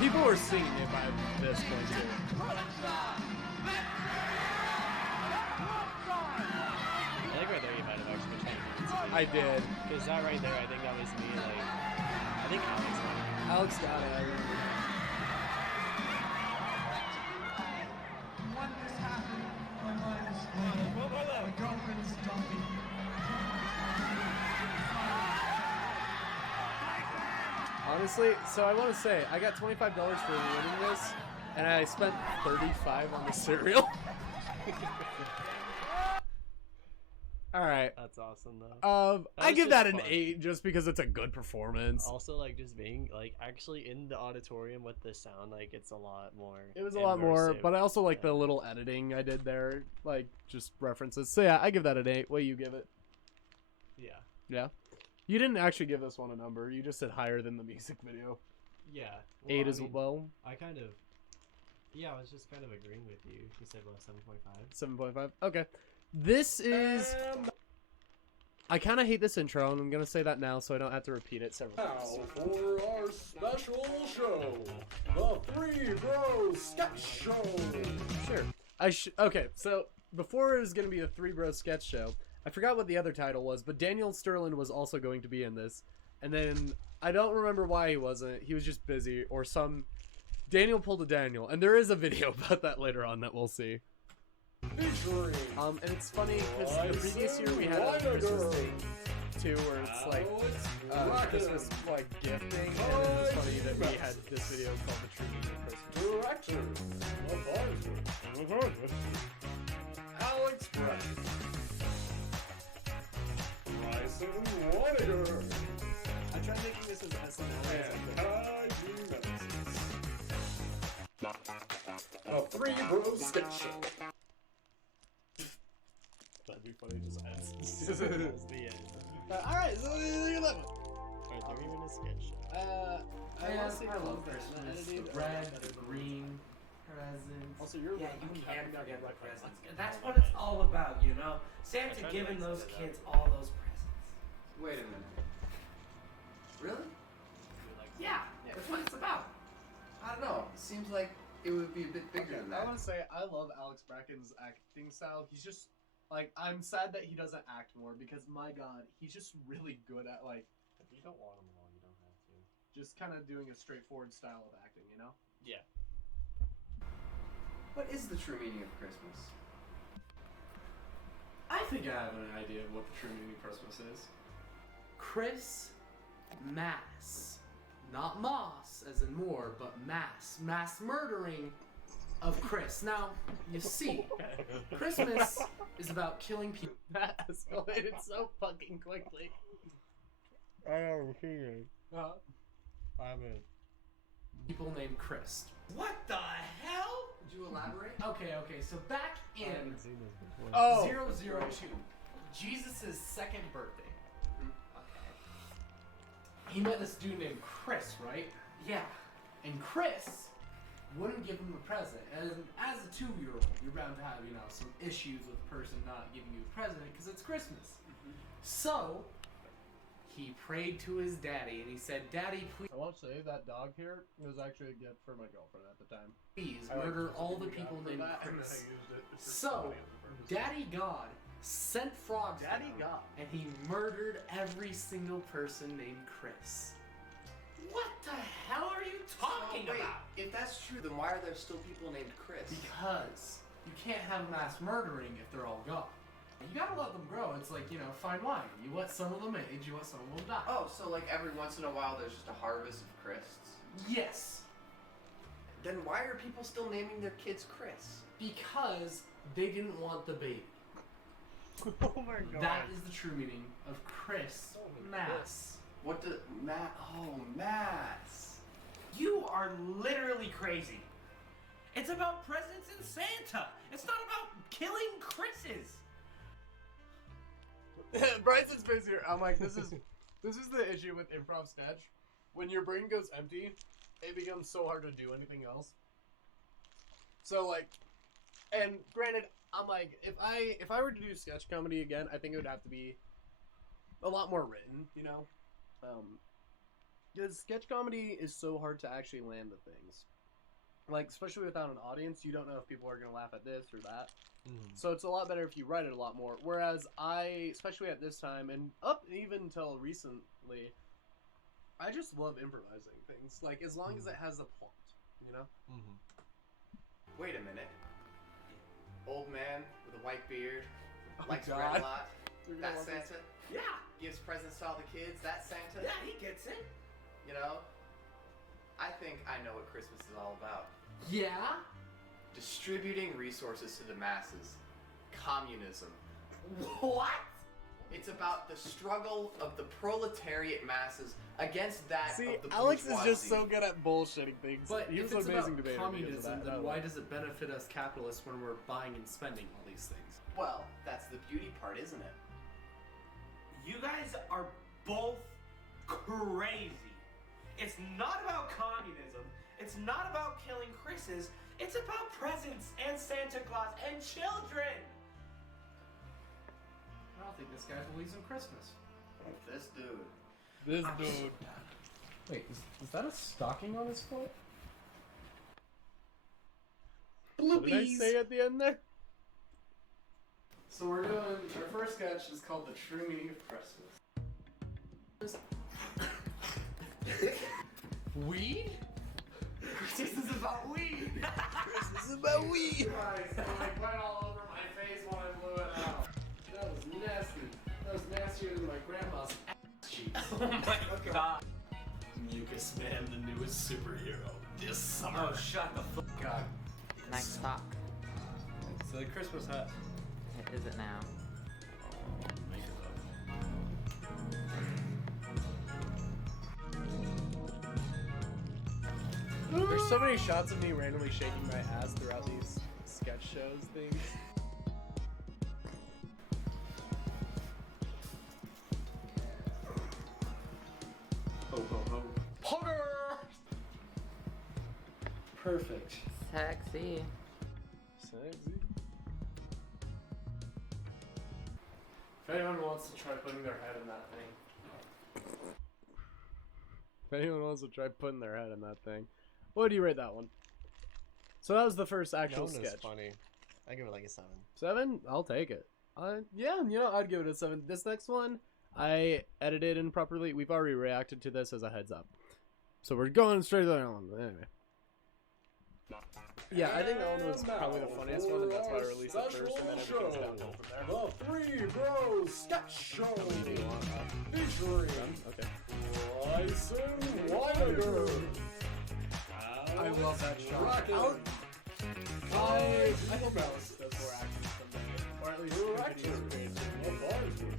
People were singing it by this point too. I think right there you might have actually been trying to I did. because that right there, I think that was me. Like, I think Alex. Alex got it. I remember. when this happened, my mind was blank. My girlfriend's dumping. Honestly, so I want to say I got $25 for winning this, and I spent $35 on the cereal. All right. That's awesome though. I was give that just an fun. 8 just because it's a good performance. Also, like just being like actually in the auditorium with the sound, like it's a lot more. It was a lot more, immersive. but I also like the little editing I did there, like just references. So yeah, I give that an 8. What do you give it? Yeah. Yeah. You didn't actually give this one a number. You just said higher than the music video. Yeah. 8 I as mean, well. I kind of. Yeah, I was just kind of agreeing with you. You said what, 7.5. 7.5. Okay. This is. I kind of hate this intro, and I'm gonna say that now so I don't have to repeat it several times. Now for our special show, the Three Bros Sketch Show. Sure. Okay, so before it was gonna be a Three Bros Sketch Show, I forgot what the other title was, but Daniel Sterling was also going to be in this, and then I don't remember why he wasn't. He was just busy, or Daniel pulled a Daniel, and there is a video about that later on that we'll see. Featuring And it's funny because the previous year we had a Christmas thing too, where it's like Christmas gifting, and it was funny that we had this video called the Tree for Christmas. Alex Bracken, Bryson Waniger, I tried making this as SNL as I could. the Three Bros Sketch Show. That'd be funny, just ads. That was the end. Alright, so look at that one. Alright, 30-minute sketch show. I want to say I love Christmas. Christmas. Editing. The red, the green presents. Also, you're yeah, right. you I'm can't not forget gonna the let presents. That's what it's all about, you know? Santa tried to giving make those sense of kids all those presents. I love Alex Bracken's acting style. He's just like, I'm sad that he doesn't act more because my God, he's just really good at like. If you don't want them all, you don't have to. Just kind of doing a straightforward style of acting, you know? Yeah. What is the true meaning of Christmas? I think I have an idea of what the true meaning of Christmas is. Chris Mass. Not Moss, as in more, but mass. Mass murdering of Chris. Now, you see, Christmas is about killing people. That escalated so fucking quickly. I haven't seen it. I haven't. People named Chris. What the hell? Would you elaborate? Okay, so back I in haven't seen this before. Oh! 002, Jesus' second birthday. He met this dude named Chris, right? Yeah. And Chris wouldn't give him a present. And as a 2-year-old, you're bound to have, some issues with the person not giving you a present because it's Christmas. So, he prayed to his daddy and he said, Daddy, please. I won't say that dog here was actually a gift for my girlfriend at the time. Please murder all the people named Chris. So, Daddy God sent frogs Daddy down, God. and he murdered every single person named Chris. What the hell are you talking about? If that's true, then why are there still people named Chris? Because you can't have mass murdering if they're all gone. You gotta let them grow. It's like, fine wine. You let some of them age, you let some of them die. Oh, so like every once in a while there's just a harvest of Chriss? Yes. Then why are people still naming their kids Chris? Because they didn't want the baby. Oh my God. That is the true meaning of Chris Mass. What the Mass? You are literally crazy. It's about presents and Santa. It's not about killing Chris's. Bryson's face here. I'm like, this is the issue with improv sketch. When your brain goes empty, it becomes so hard to do anything else. So like, and granted, I'm like, if I were to do sketch comedy again, I think it would have to be a lot more written, because sketch comedy is so hard to actually land the things. Like, especially without an audience, you don't know if people are going to laugh at this or that. So it's a lot better if you write it a lot more. Whereas especially at this time, and up even until recently, I just love improvising things. Like, as long as it has a plot, Wait a minute. Old man with a white beard, likes God. bread a lot. You're gonna That love Santa? Yeah, Gives presents to all the kids? That Santa? yeah, he gets it. I think I know what Christmas is all about. Yeah? Distributing resources to the masses. Communism. What? It's about the struggle of the proletariat masses against that See, of the Alex is bourgeoisie. just so good at bullshitting things. But he if was it's an amazing about debater. communism, because of that. then why does it benefit us capitalists when we're buying and spending all these things? Well, that's the beauty part, isn't it? You guys are both crazy. It's not about communism. It's not about killing Chris's. It's about presents and Santa Claus and children. I don't think this guy believes in Christmas. This dude. This dude. Wait, is that a stocking on his foot? What did I say at the end there? So we're doing, our first sketch is called The True Meaning of Christmas. Weed? Christmas is about weed. Christmas is about weed. Christ, it went all over my face when I blew it out. That was nasty. That was nastier than my grandma's ass cheeks. Oh my God. Mucus Man, the newest superhero this summer. Oh, shut the fuck up. Nice talk. It's a Christmas hat. Is it now? Make it up. There's so many shots of me randomly shaking my ass throughout these sketch shows things. Ho ho ho. Pogger! Perfect. Sexy. Sexy. If anyone wants to try putting their head in that thing. If anyone wants to try putting their head in that thing, what do you rate that one? So that was the first actual That one is sketch. funny. I give it like a 7. 7? I'll take it. Yeah, you know, I'd give it a 7. This next one, I edited improperly. We've already reacted to this as a heads up. So we're going straight to that one. Anyway. Yeah, I think that one was probably the funniest one, and that's why I released it first, and then everything's downhill from there. The Three Bros Sketch Show featuring Bryson Weiniger. I love that shot. Rocket. I hope Alice does more actions someday, or at least continues creating.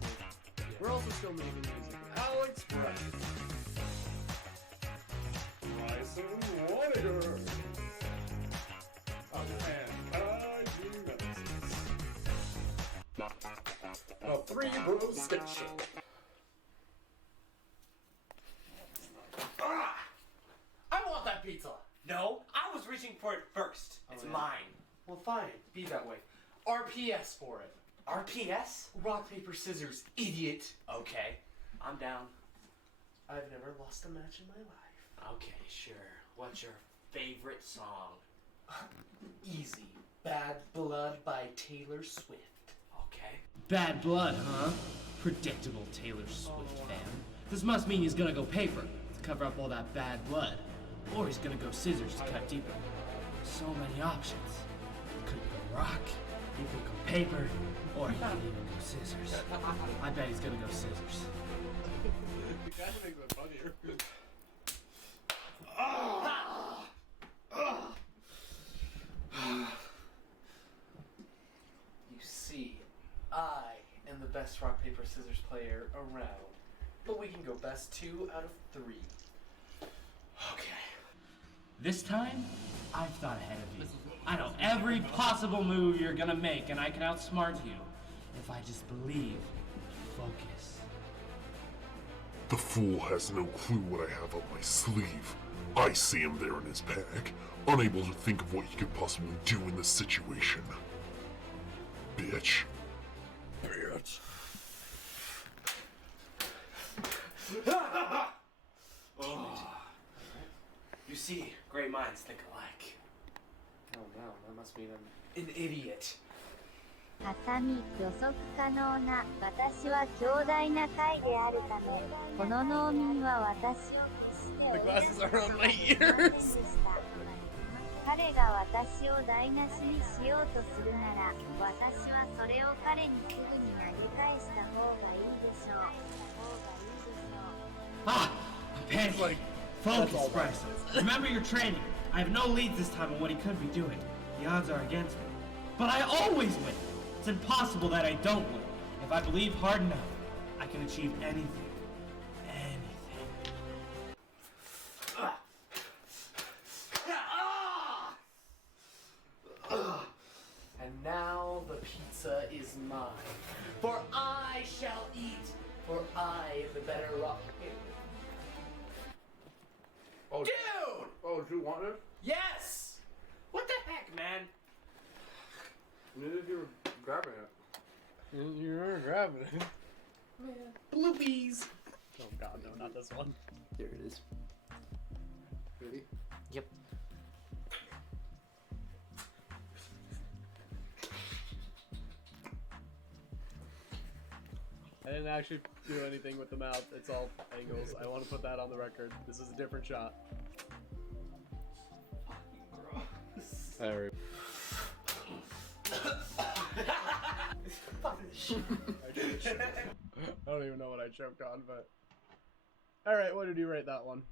We're also still making music. Alex Bryson. Bryson Weiniger. A Three Bros Sketch Show. I want that pizza. No, I was reaching for it first. It's mine. Well, fine. Be that way. RPS for it. RPS? Rock, paper, scissors, idiot. Okay, I'm down. I've never lost a match in my life. Okay, sure. What's your favorite song? Easy. Bad Blood by Taylor Swift. Okay. Bad blood, huh? Predictable Taylor Swift fan. This must mean he's gonna go paper to cover up all that bad blood. Or he's gonna go scissors to cut deeper. So many options. He could go rock, he could go paper, or he could even go scissors. I bet he's gonna go scissors. It kind of makes it funnier. You see, I am the best rock, paper, scissors player around. But we can go best 2 out of 3. Okay. This time, I've thought ahead of you. I know every possible move you're gonna make, and I can outsmart you if I just believe. Focus. The fool has no clue what I have up my sleeve. I see him there in his panic, unable to think of what he could possibly do in this situation. Bitch. Bitch. You see, great minds think alike. Oh no, that must mean I'm an idiot. ハサミ予測可能な私は強大な貝であるためこの農民は私を決して The glasses are on my ears. 彼が私を台無しにしようとするなら私はそれを彼にすぐに投げ返した方がいいでしょう Ah! I'm panicking. Focus, Bryson. Remember your training. I have no leads this time on what he could be doing. The odds are against me. But I always win. It's impossible that I don't win. If I believe hard enough, I can achieve anything. Anything. And now the pizza is mine. For I shall eat, for I am the better rock. Oh, Dude! Oh, do you want it? Yes! What the heck, man? Neither of you were grabbing it. You were grabbing it. Man. Bloopies! Oh god, no, not this one. There it is. Ready? Yep. I didn't actually do anything with the mouth. It's all angles. I want to put that on the record. This is a different shot. There. I don't even know what I choked on, but alright, what did you rate that one?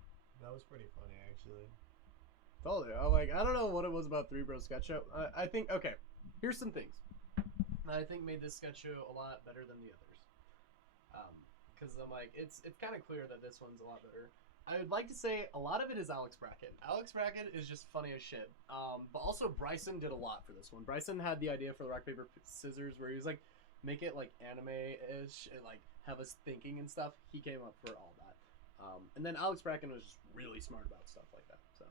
That was pretty funny, actually. Told you. I don't know what it was about Three Bros Sketch Show. I think, okay, here's some things I think made this sketch show a lot better than the others. Because I'm like, it's kind of clear that this one's a lot better. I would like to say a lot of it is Alex Brackett. Alex Brackett is just funny as shit. But also Bryson did a lot for this one. Bryson had the idea for the rock, paper, scissors where he was like, make it like anime-ish and like have us thinking and stuff. He came up for all that. And then Alex Brackett was just really smart about stuff like that. So,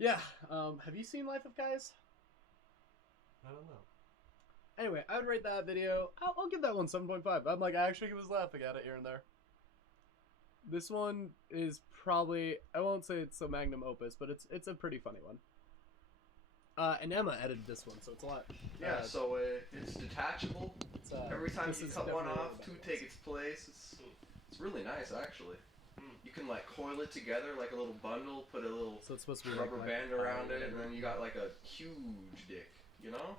yeah. Have you seen Life of Guys? I don't know. Anyway, I would rate that video. I'll give that one 7.5. I'm like, I actually was laughing at it here and there. This one is probably, I won't say it's a magnum opus, but it's a pretty funny one. And Emma edited this one, so it's a lot. Yeah, so it's detachable. It's, Every time this you is cut one definitely off, two take its place. It's really nice, actually. You can like coil it together like a little bundle, put a little so it's supposed to be rubber like band around it, and then you got like a huge dick, you know?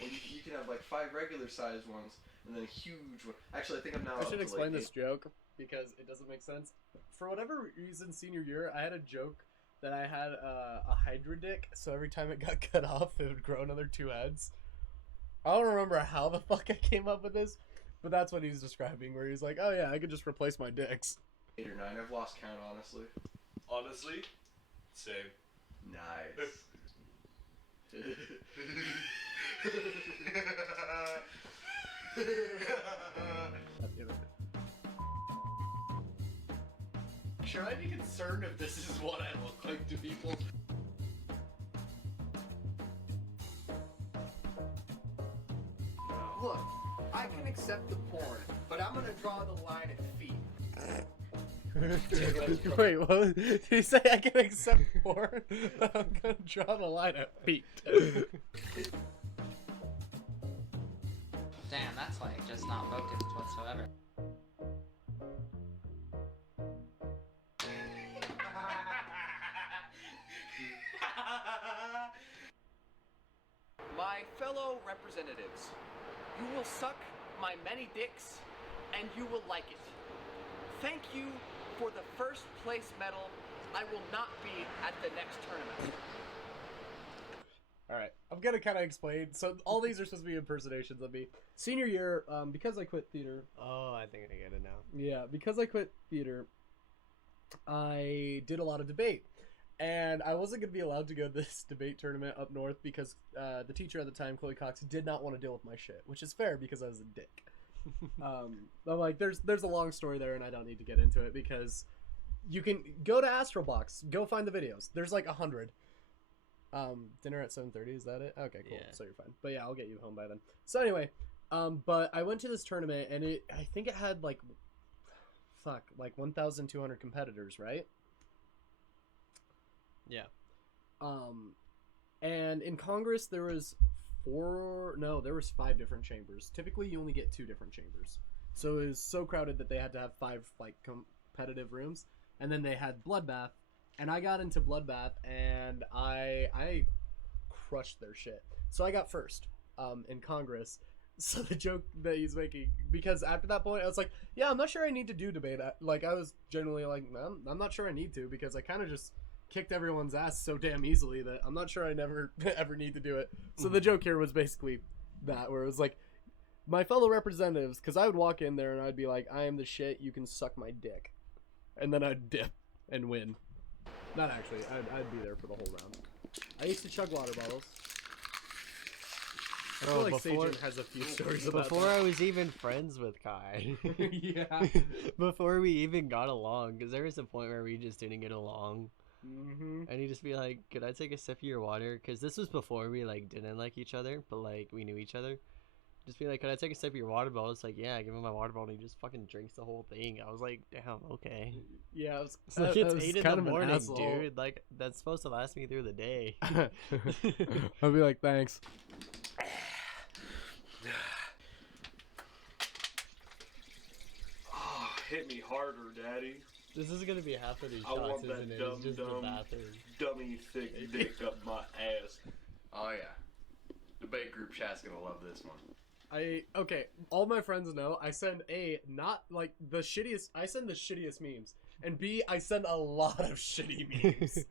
Or you can have like 5 regular sized ones, and then a huge one. Actually, I think I'm now. I up should to, explain like, this joke because it doesn't make sense. For whatever reason, senior year, I had a joke that I had a hydra dick, so every time it got cut off, it would grow another 2 heads. I don't remember how the fuck I came up with this, but that's what he's describing, where he's like, oh yeah, I could just replace my dicks. 8 or 9. I've lost count, honestly. Honestly? Same. Nice. Should I be concerned if this is what I look like to people? Look, I can accept the porn, but I'm gonna draw the line at feet. Wait, what? Did you say I can accept porn? I'm gonna draw the line at feet. Damn, that's like just not focused whatsoever. My fellow representatives, you will suck my many dicks, and you will like it. Thank you for the first place medal. I will not be at the next tournament. Alright, I'm gonna kind of explain. So all these are supposed to be impersonations of me. Senior year, because I quit theater. Oh, I think I get it now. Yeah, because I quit theater, I did a lot of debate. And I wasn't going to be allowed to go to this debate tournament up north because the teacher at the time, Chloe Cox, did not want to deal with my shit, which is fair because I was a dick. I'm like, there's a long story there, and I don't need to get into it because you can go to Astrobox, go find the videos. There's like 100. Dinner at 7:30, is that it? Okay, cool. Yeah. So you're fine. But yeah, I'll get you home by then. So anyway, but I went to this tournament, and I think it had like 1,200 competitors, right? Yeah. And in Congress there was 5 different chambers. Typically you only get 2 different chambers. So it was so crowded that they had to have 5 like competitive rooms, and then they had Bloodbath, and I got into Bloodbath and I crushed their shit. So I got first in Congress. So the joke that he's making, because after that point I was like, yeah, I'm not sure I need to do debate. Like I was generally like, I'm not sure I need to, because I kind of just kicked everyone's ass so damn easily that I'm not sure I never ever need to do it. So the joke here was basically that, where it was like, my fellow representatives, because I would walk in there and I'd be like, I am the shit, you can suck my dick, and then I'd dip and win. Not actually, I'd be there for the whole round. I used to chug water bottles. I feel like Sajin has a few stories about before that. I was even friends with Kai. Yeah. Before we even got along, because there was a point where we just didn't get along. Mm-hmm. And he'd just be like, could I take a sip of your water? Because this was before we like didn't like each other, but like we knew each other. Just be like, could I take a sip of your water bottle? It's like, yeah, I give him my water bottle, and he just fucking drinks the whole thing. I was like, damn, okay. Yeah, it was, It's like, it's 8 in kind the of an morning, asshole. dude. Like, that's supposed to last me through the day. I'll be like, thanks. Oh, hit me harder, daddy. This is gonna be half of these I shots, want isn't that it? dumb, It's just the dumb, bathroom. dummy thick dick up my ass. Oh yeah. Debate group chat's gonna love this one. Okay, all my friends know I send not like the shittiest, I send the shittiest memes, and B, I send a lot of shitty memes.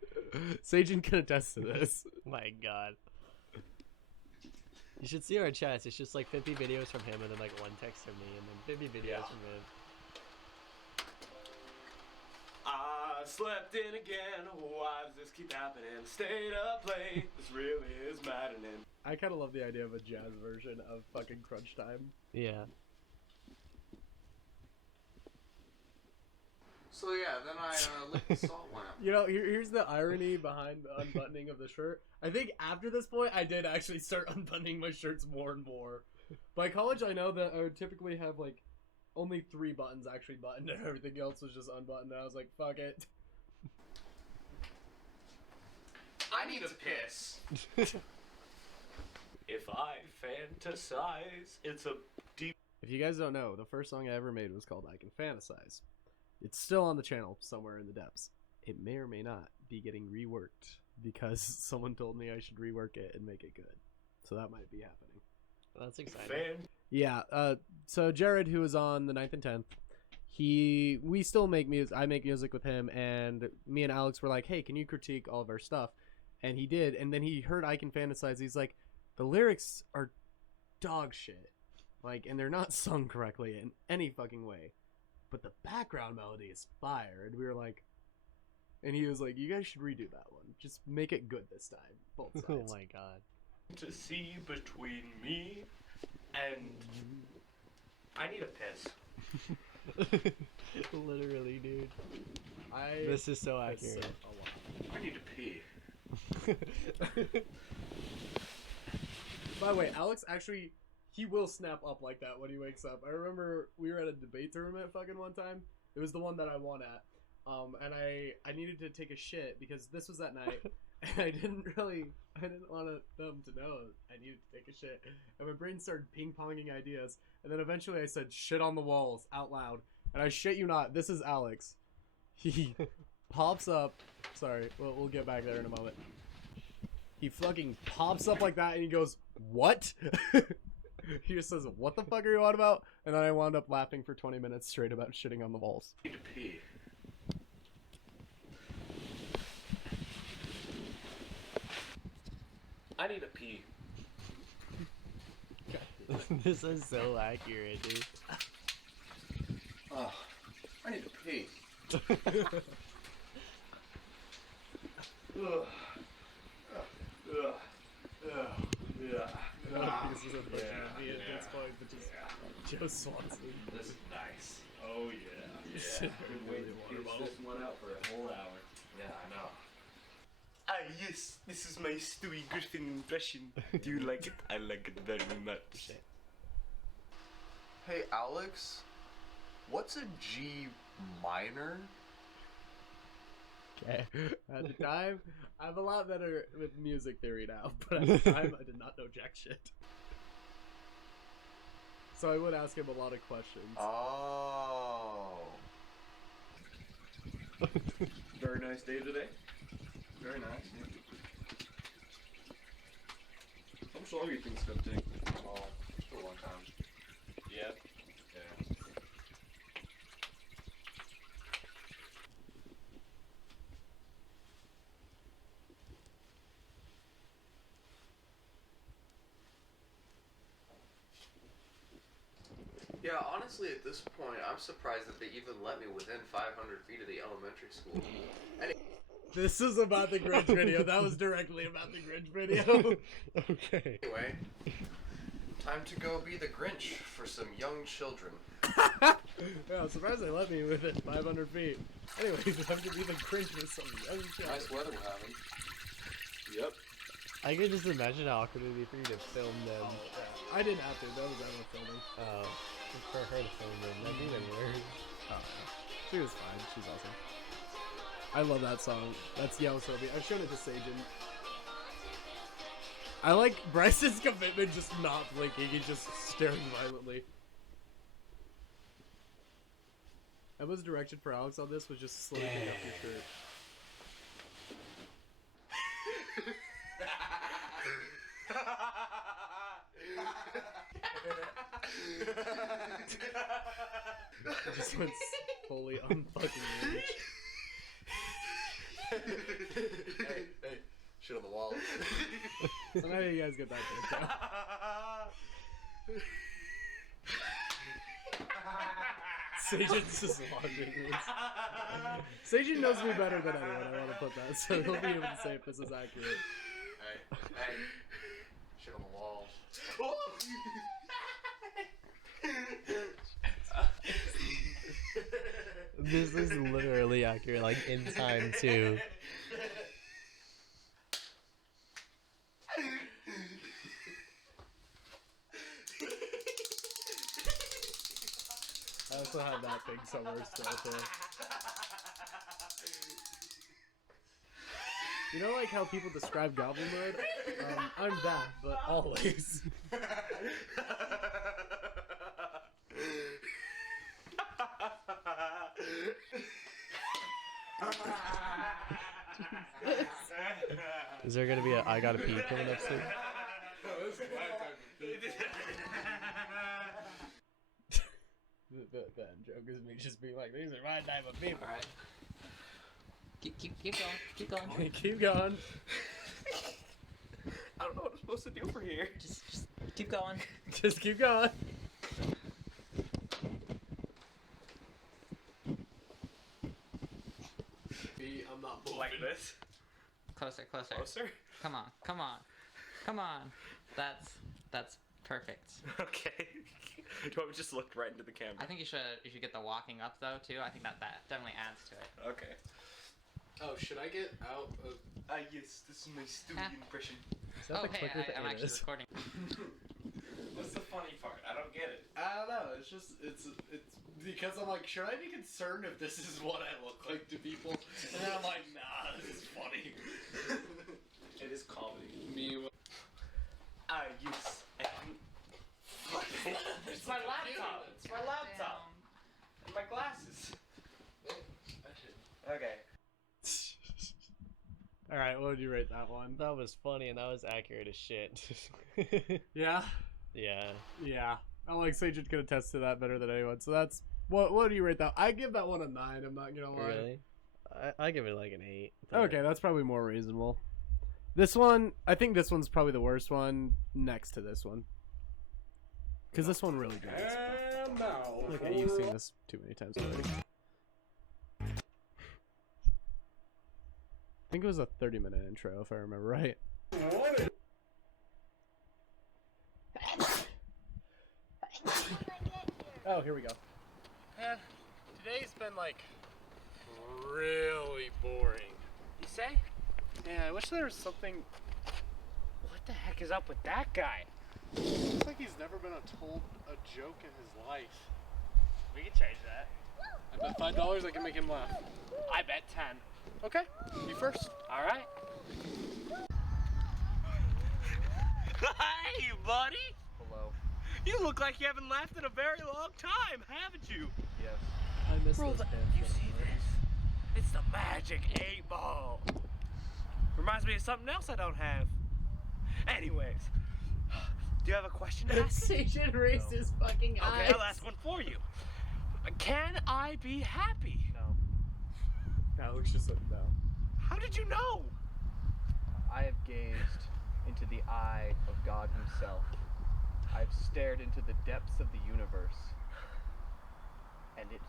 Sajin can attest to this. My god. You should see our chats. It's just like 50 videos from him and then like 1 text from me and then 50 videos from him. I slept in again. Why does this keep happening? Stayed up late. This really is maddening. I kind of love the idea of a jazz version of fucking Crunch Time. Yeah. So yeah, then I lit the salt lamp. You know, here's the irony behind the unbuttoning of the shirt. I think after this point, I did actually start unbuttoning my shirts more and more. By college, I know that I would typically have like only 3 buttons actually buttoned, and everything else was just unbuttoned. And I was like, fuck it. I need to piss. If I fantasize, it's a deep. If you guys don't know, the first song I ever made was called I Can Fantasize. It's still on the channel somewhere in the depths. It may or may not be getting reworked because someone told me I should rework it and make it good. So that might be happening. That's exciting. Yeah, so Jared, who was on the 9th and 10th, we still make music. I make music with him, and me and Alex were like, hey, can you critique all of our stuff? And he did, and then he heard I Can Fantasize. He's like, the lyrics are dog shit. Like, and they're not sung correctly in any fucking way. But the background melody is fire. And we were like, and he was like, you guys should redo that one. Just make it good this time. Both sides. Oh my god. To see between me and I need a piss. Literally, dude. I This is so accurate. A lot. I need to pee. By the way, Alex actually, he will snap up like that when he wakes up. I remember we were at a debate tournament fucking one time. It was the one that I won at. And I needed to take a shit because this was that night. And I didn't want them to know I needed to take a shit. And my brain started ping-ponging ideas. And then eventually I said, shit on the walls, out loud. And I shit you not, this is Alex. He pops up. Sorry, we'll get back there in a moment. He fucking pops up like that and he goes, what? He just says, what the fuck are you on about? And then I wound up laughing for 20 minutes straight about shitting on the walls. I need to pee. I need to pee. This is so accurate, dude. Oh, I need to pee. This is a version of me at this point, but just Joe Swanson. This is nice. Oh yeah. Yeah. Couldn't wait to finish this one out for a whole hour. Yeah, I know. Ah yes, this is my Stewie Griffin impression. Do you like it? I like it very much. Hey Alex, what's a G minor? Okay. At the time, I'm a lot better with music theory now, but at the time, I did not know jack shit. So I would ask him a lot of questions. Oh. Very nice day today. Very nice. How much longer do you think it's gonna take? Oh, for a long time. Yeah. Yeah. Yeah, honestly, at this point, I'm surprised that they even let me within 500 feet of the elementary school. This is about the Grinch video. That was directly about the Grinch video. Okay. Anyway, time to go be the Grinch for some young children. Yeah, I'm surprised they let me within 500 feet. Anyways, time to be the Grinch with some young children. Nice weather we're having. Yep. I can just imagine how awkward it would be for you to film them. I didn't have to. That was Emma filming. Oh, for her to film them. That'd be even worse. Oh, she was fine. She's awesome. I love that song. That's Yellow Sophie. I've shown it to Sajin. I like Bryce's commitment just not blinking. He's just staring violently. Emma's direction for Alex on this was just slowly pick up your shirt. It just went fully unfucking rage. Hey, shit on the wall. So now you guys get that thing down. Sajin's just watching this. Sajin knows me better than anyone, I want to put that, so he'll be able to say if this is accurate. Hey, shit on the wall. This is literally accurate, like in time too. I also have that thing somewhere still too. You know, like how people describe goblin mode? I'm that, but always. Is there gonna be a I gotta pee coming up soon? The joke is me just being like, these are my type of people. Alright. Keep going. Keep going. Keep going. I don't know what I'm supposed to do for here. Just keep going. Just keep going. I'm not like this. Closer. Closer? Come on. That's perfect. Okay. Do you want me to just look right into the camera? I think you should get the walking up though too. I think that definitely adds to it. Okay. Oh, should I get out of... Yes, this is my Stewie impression. Is that the clicker that I'm it actually is? recording. What's the funny part? I don't get it. I don't know. It's just it's because I'm like, should I be concerned if this is what I look like to people? And then I'm like, nah, this is funny. It is comedy. Me. Yes. It's my laptop. It's my laptop. And my glasses. Okay. All right, what would you rate that one? That was funny and that was accurate as shit. Yeah. Yeah. Yeah. I like Sage could attest to that better than anyone. So that's what do you rate that? I give that one a 9. I'm not gonna lie. Really? I give it like an 8. but- Okay, that's probably more reasonable. This one, I think this one's probably the worst one next to this one. Because this one really drags. And now. Okay, you've seen this too many times already. I think it was a 30-minute intro, if I remember right. Oh, here we go. Today's been like really boring. You say? Yeah, I wish there was something. What the heck is up with that guy? Looks like he's never been told a joke in his life. We can change that. I bet $5 I can make him laugh. I bet 10. Okay, you first. All right. Hey, buddy! Hello. You look like you haven't laughed in a very long time, haven't you? Yes. I miss Bro, those you see this? It's the magic 8-ball. Reminds me of something else I don't have. Anyways, do you have a question to ask? Sage raised his fucking eyes. Okay, I'll ask one for you. Can I be happy? No. Alex just said no. How did you know? I have gazed into the eye of God himself. I've stared into the depths of the universe. And it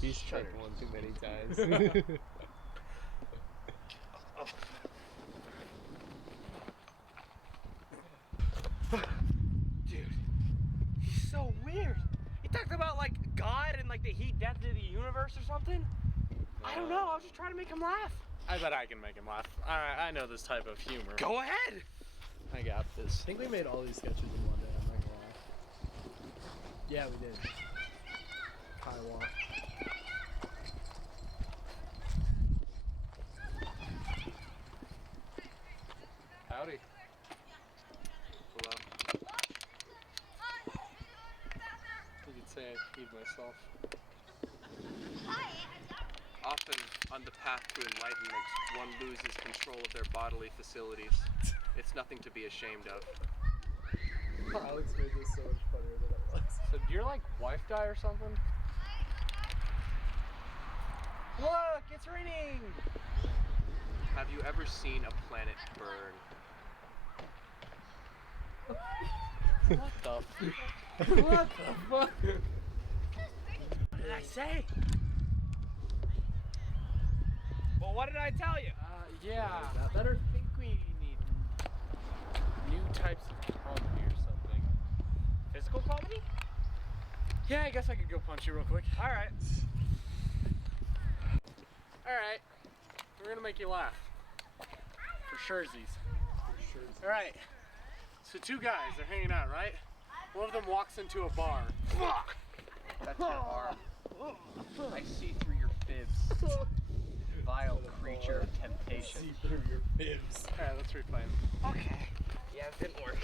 He's shudders. checked one too many times. Dude, he's so weird. He talked about like God and like the heat death of the universe or something. I don't know. I was just trying to make him laugh. I bet I can make him laugh. I know this type of humor. Go ahead. I got this. I think we made all these sketches in one day, I'm not gonna lie. Yeah, we did. Kaiwa. Howdy. Hello. You could say I feed myself. Often, on the path to enlightenment, one loses control of their bodily facilities. It's nothing to be ashamed of. Alex made this so much funnier than it was. So did your like wife die or something? Look, it's raining. Have you ever seen a planet burn? What the? What the fuck? What did I say? Well, what did I tell you? Yeah. Is that better? I think we need new types of comedy or something. Physical comedy? Yeah, I guess I could go punch you real quick. All right. Alright. We're gonna make you laugh. For surezies. Alright. So two guys, they're hanging out, right? One of them walks into a bar. Fuck! That's your arm. I see through your fibs. vile creature of temptation. See through your bibs. Alright, let's replay. Okay. Yeah, it didn't work.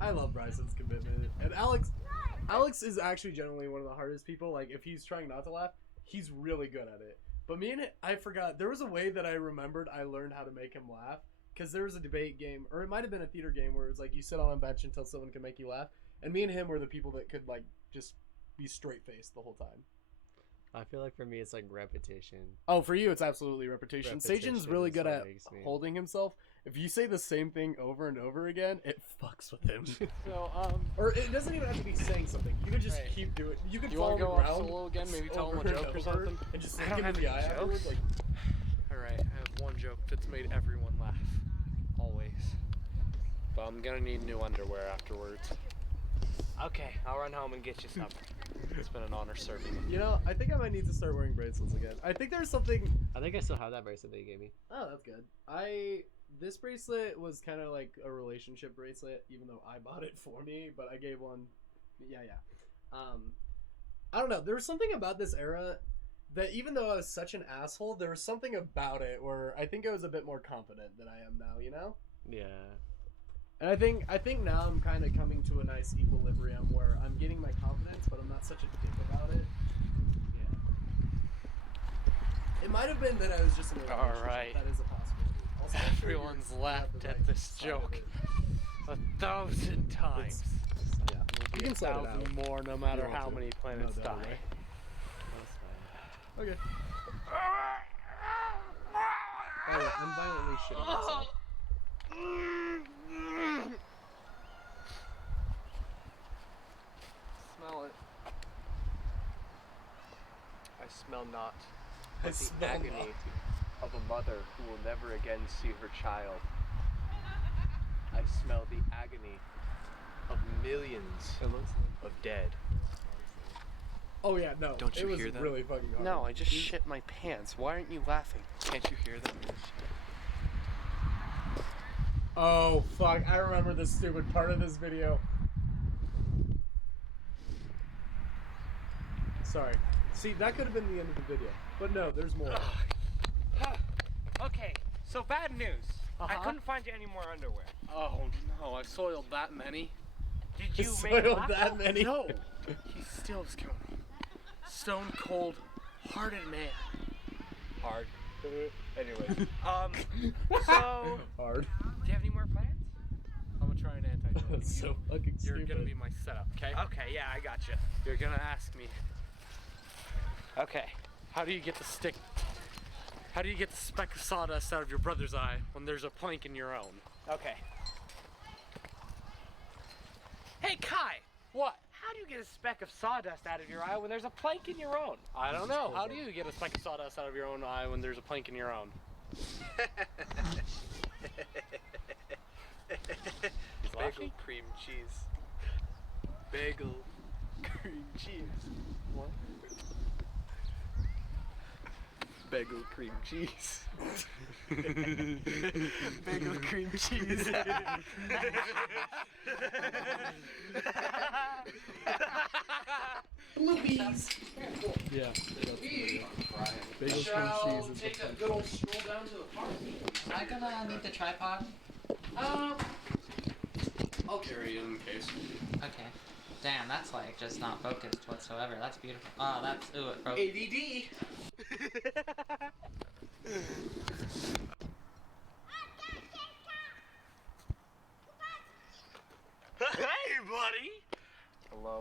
I love Bryson's commitment. And Alex is actually generally one of the hardest people. Like, if he's trying not to laugh, he's really good at it. But me and I forgot. There was a way that I remembered I learned how to make him laugh. Because there was a debate game, or it might have been a theater game, where it was like you sit on a bench until someone can make you laugh. And me and him were the people that could, like, just be straight-faced the whole time. I feel like for me it's like repetition. Oh, for you it's absolutely repetition. Sajin's really good at makes me- holding himself. If you say the same thing over and over again, it fucks with him. So, or it doesn't even have to be saying something. You could just keep doing. You could You follow wanna him go off around solo again? Maybe tell him a over and joke or over, something? and just I look don't him have in the any eye afterwards. jokes. Like, Alright, I have one joke that's made everyone laugh. Always. But I'm gonna need new underwear afterwards. Okay, I'll run home and get you some. It's been an honor serving you. you know, I think I might need to start wearing bracelets again. I think there's something. I think I still have that bracelet that you gave me. Oh, that's good. This bracelet was kind of like a relationship bracelet, even though I bought it for me, but I gave one. Yeah. I don't know. There was something about this era that even though I was such an asshole, there was something about it where I think I was a bit more confident than I am now, you know? Yeah. And I think now I'm kind of coming to a nice equilibrium where I'm getting my confidence, but I'm not such a dick about it. Yeah. It might have been that I was just in a relationship. Alright. That is a possibility. Also, Everyone's laughed at this joke 1,000 times. Yeah. You can sort it out. 1,000 more no matter You want how to. many planets No doubt, die. Okay. Oh, I'm violently shitting myself. Smell it. I smell not I but the smell agony not. of a mother who will never again see her child. I smell the agony of millions of dead. Oh yeah, no. Don't you it was hear them? really fucking hard. No, I just shit my pants. Why aren't you laughing? Can't you hear them? Oh fuck! I remember this stupid part of this video. Sorry. See, that could have been the end of the video, but no, there's more. Okay, so bad news. I Uh-huh. couldn't find you any more underwear. Oh no, I've soiled that many. Did You you make soiled laugh? that many? No. He still is killing me. Stone cold, hearted man. Hard. Anyway, so Hard. do you have any more plans? I'm gonna try an anti-joke. That's so fucking You're stupid. gonna be my setup, okay? Okay, yeah, I gotcha. You're gonna ask me. Okay, how do you get the stick? How do you get the speck of sawdust out of your brother's eye when there's a plank in your own? Okay. Hey, Kai! What? How do you get a speck of sawdust out of your eye when there's a plank in your own? I don't know. How do you get a speck of sawdust out of your own eye when there's a plank in your own? He's laughing? Cream cheese. Bagel cream cheese. What? Bagel cream cheese. Bagel cream cheese. Bluebies. Yeah. Bagel cream cheese is take a good old stroll down to the park. Am I gonna need the tripod? I'll carry it in case. Okay. Damn, that's like just not focused whatsoever. That's beautiful. Oh, that's it broke. ADD. Hey, buddy. Hello.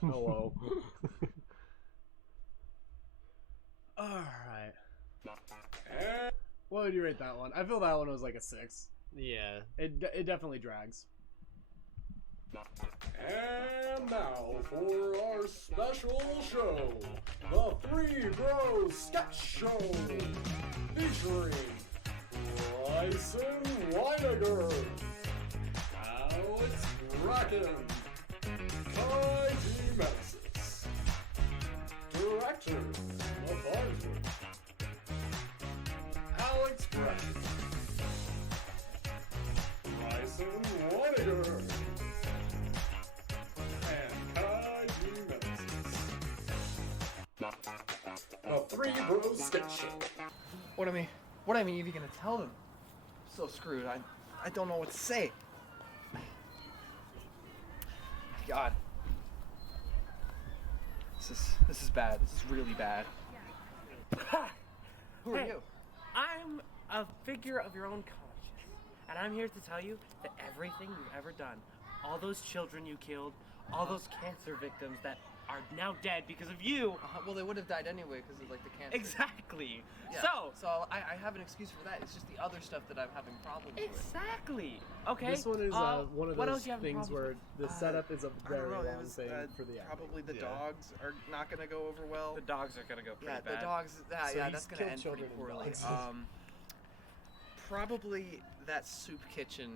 Hello. Alright. What would you rate that one? I feel that one was like a 6. Yeah. It definitely drags. And now for our special show, the Three Bros Sketch Show, featuring Bryson Weiniger, Alex Bracken, Kai D. Meneses, Director Lethargic, Alex Bracken, Bryson Weiniger, and Kai D. Meneses. Three Bros Station. What am I even gonna tell them? I'm so screwed. I don't know what to say. God. This is bad. This is really bad. Who are Hey, you? I'm a figure of your own conscience, and I'm here to tell you that everything you've ever done, all those children you killed, all those cancer victims that are now dead because of you. Well, they would have died anyway because of like the cancer. Exactly. Yeah. So I have an excuse for that. It's just the other stuff that I'm having problems with. Exactly. Okay. This one is one of what those else you having things problems where the setup is a I very don't know. long thing for the probably the yeah. dogs are not gonna go over well. The dogs are gonna go pretty bad. The dogs. So Yeah, he's that's gonna killed end children pretty and poorly. dogs. Probably that soup kitchen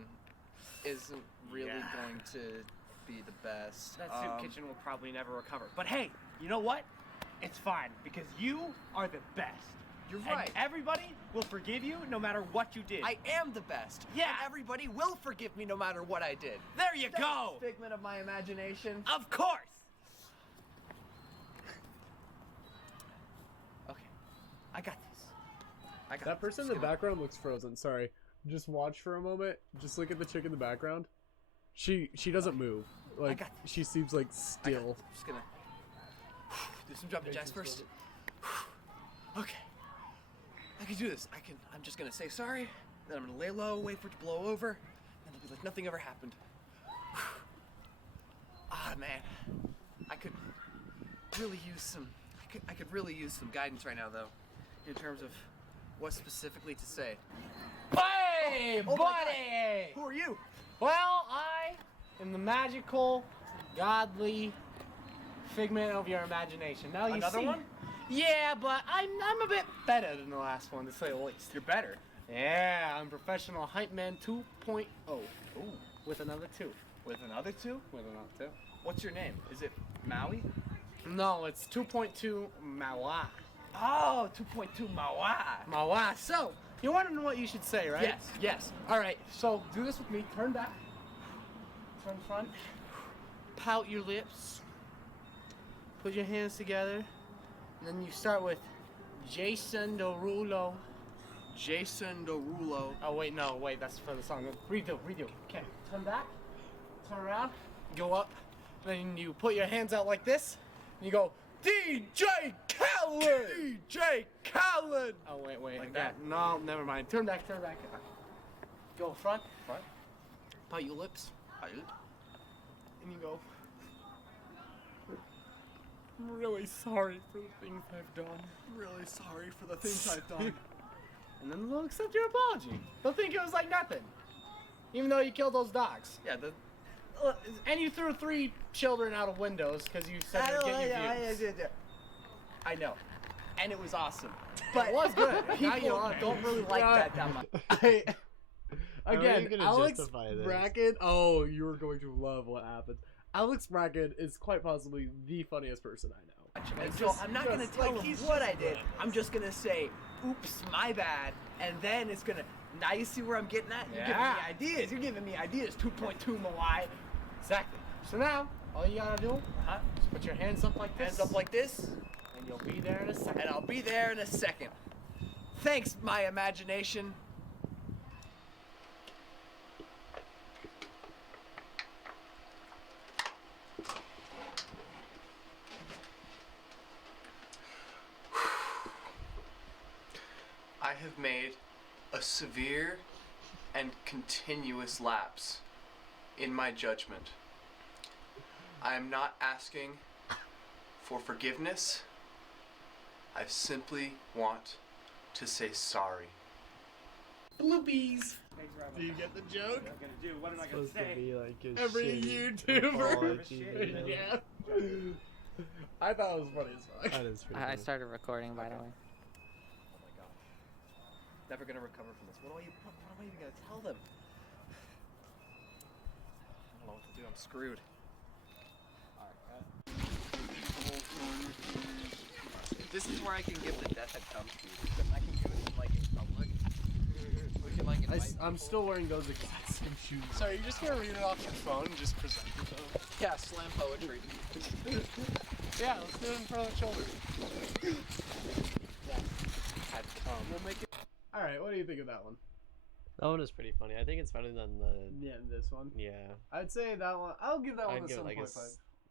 isn't really going to be the best. That soup kitchen will probably never recover. But hey, you know what? It's fine because you are the best. You're And right. everybody will forgive you no matter what you did. I am the best. Yeah. And everybody will forgive me no matter what I did. There you go. Figment of my imagination. Of course. Okay. I got this. I got That person in the background looks frozen. Sorry. Just watch for a moment. Just look at the chick in the background. She doesn't move. Like she seems like still. I'm just gonna do some jumping jacks first. Okay. I can do this. I'm just gonna say sorry. Then I'm gonna lay low, wait for it to blow over, and it'll be like nothing ever happened. Ah man, I could really use some. I could really use some guidance right now, though, in terms of what specifically to say. Hey, Oh my buddy! Who are you? Well, I am the magical, godly figment of your imagination. Now you Another see. one? Yeah, but I'm a bit better than the last one, to say the least. You're better. Yeah, I'm professional hype man 2.0. Ooh, with another 2. With another 2? With another 2. What's your name? Is it Maui? No, it's 2.2 Mawa. Oh, 2.2 Maui. Mawa. So, you want to know what you should say, right? Yes, yes. All right, so do this with me. Turn back. Turn front. Pout your lips. Put your hands together. And then you start with Jason Derulo. Jason Derulo. Oh, wait, no, wait, that's for the song. Redo. Okay, turn back. Turn around. Go up. Then you put your hands out like this. And you go, DJ Khaled! DJ Khaled! Oh, wait. Like that? No, never mind. Turn back. Go front. Pout your lips. And you go, I'm really sorry for the things I've done. I'm really sorry for the things I've done. And then they'll accept your apology. They'll think it was like nothing. Even though you killed those dogs. Yeah, and you threw 3 children out of windows because you said you'd get your views. I know. And it was awesome. But It was good. Now people you are. don't really like that much. How are you Again, gonna Alex justify this? Bracken. Oh, you're going to love what happens. Alex Bracken is quite possibly the funniest person I know. And so I'm not gonna tell him what I did. I'm just gonna say, oops, my bad. And then it's gonna, now you see where I'm getting at? You're Yeah. giving me ideas. 2.2 Mawai. Exactly. So now, all you gotta do is put your hands up like this. Hands up like this. And you'll be there in a second. And I'll be there in a second. Thanks, my imagination. I have made a severe and continuous lapse in my judgment. I am not asking for forgiveness. I simply want to say sorry. Bloopies. Do you get the joke? What am I gonna do? What am I Supposed to be like a Every shitty YouTuber. apology video. Yeah. I thought it was funny as fuck. That is pretty I funny. started recording, by the way. Oh my god. Never gonna recover from this. What am I even gonna tell them? I don't know what to do. I'm screwed. This is where I can give the death that comes to you. I can give it like in public. We can like invite I'm still wearing those exact same shoes. So you're just gonna read it off your phone and just present yourself? Yeah, slam poetry. Yeah, let's do it in front of the children. had come. We'll make it. All right, what do you think of that one? That one is pretty funny. I think it's better than the. Yeah, this one. Yeah. I'd say that one. I'll give that one I'd a give it like 7.5.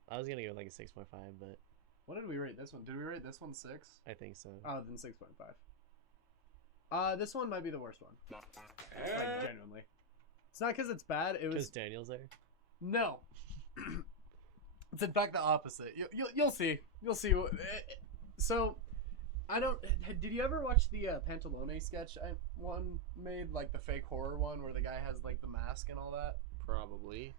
I was gonna give it like a 6.5, but What did we rate this one? Did we rate this one 6? I think so. Oh, then 6.5. This one might be the worst one. Like, genuinely. It's not because it's bad. It Because was. Daniel's there. No. It's in fact the opposite. You'll see. You'll see. So, I don't. Did you ever watch the Pantalone sketch one made, like the fake horror one where the guy has like the mask and all that? Probably.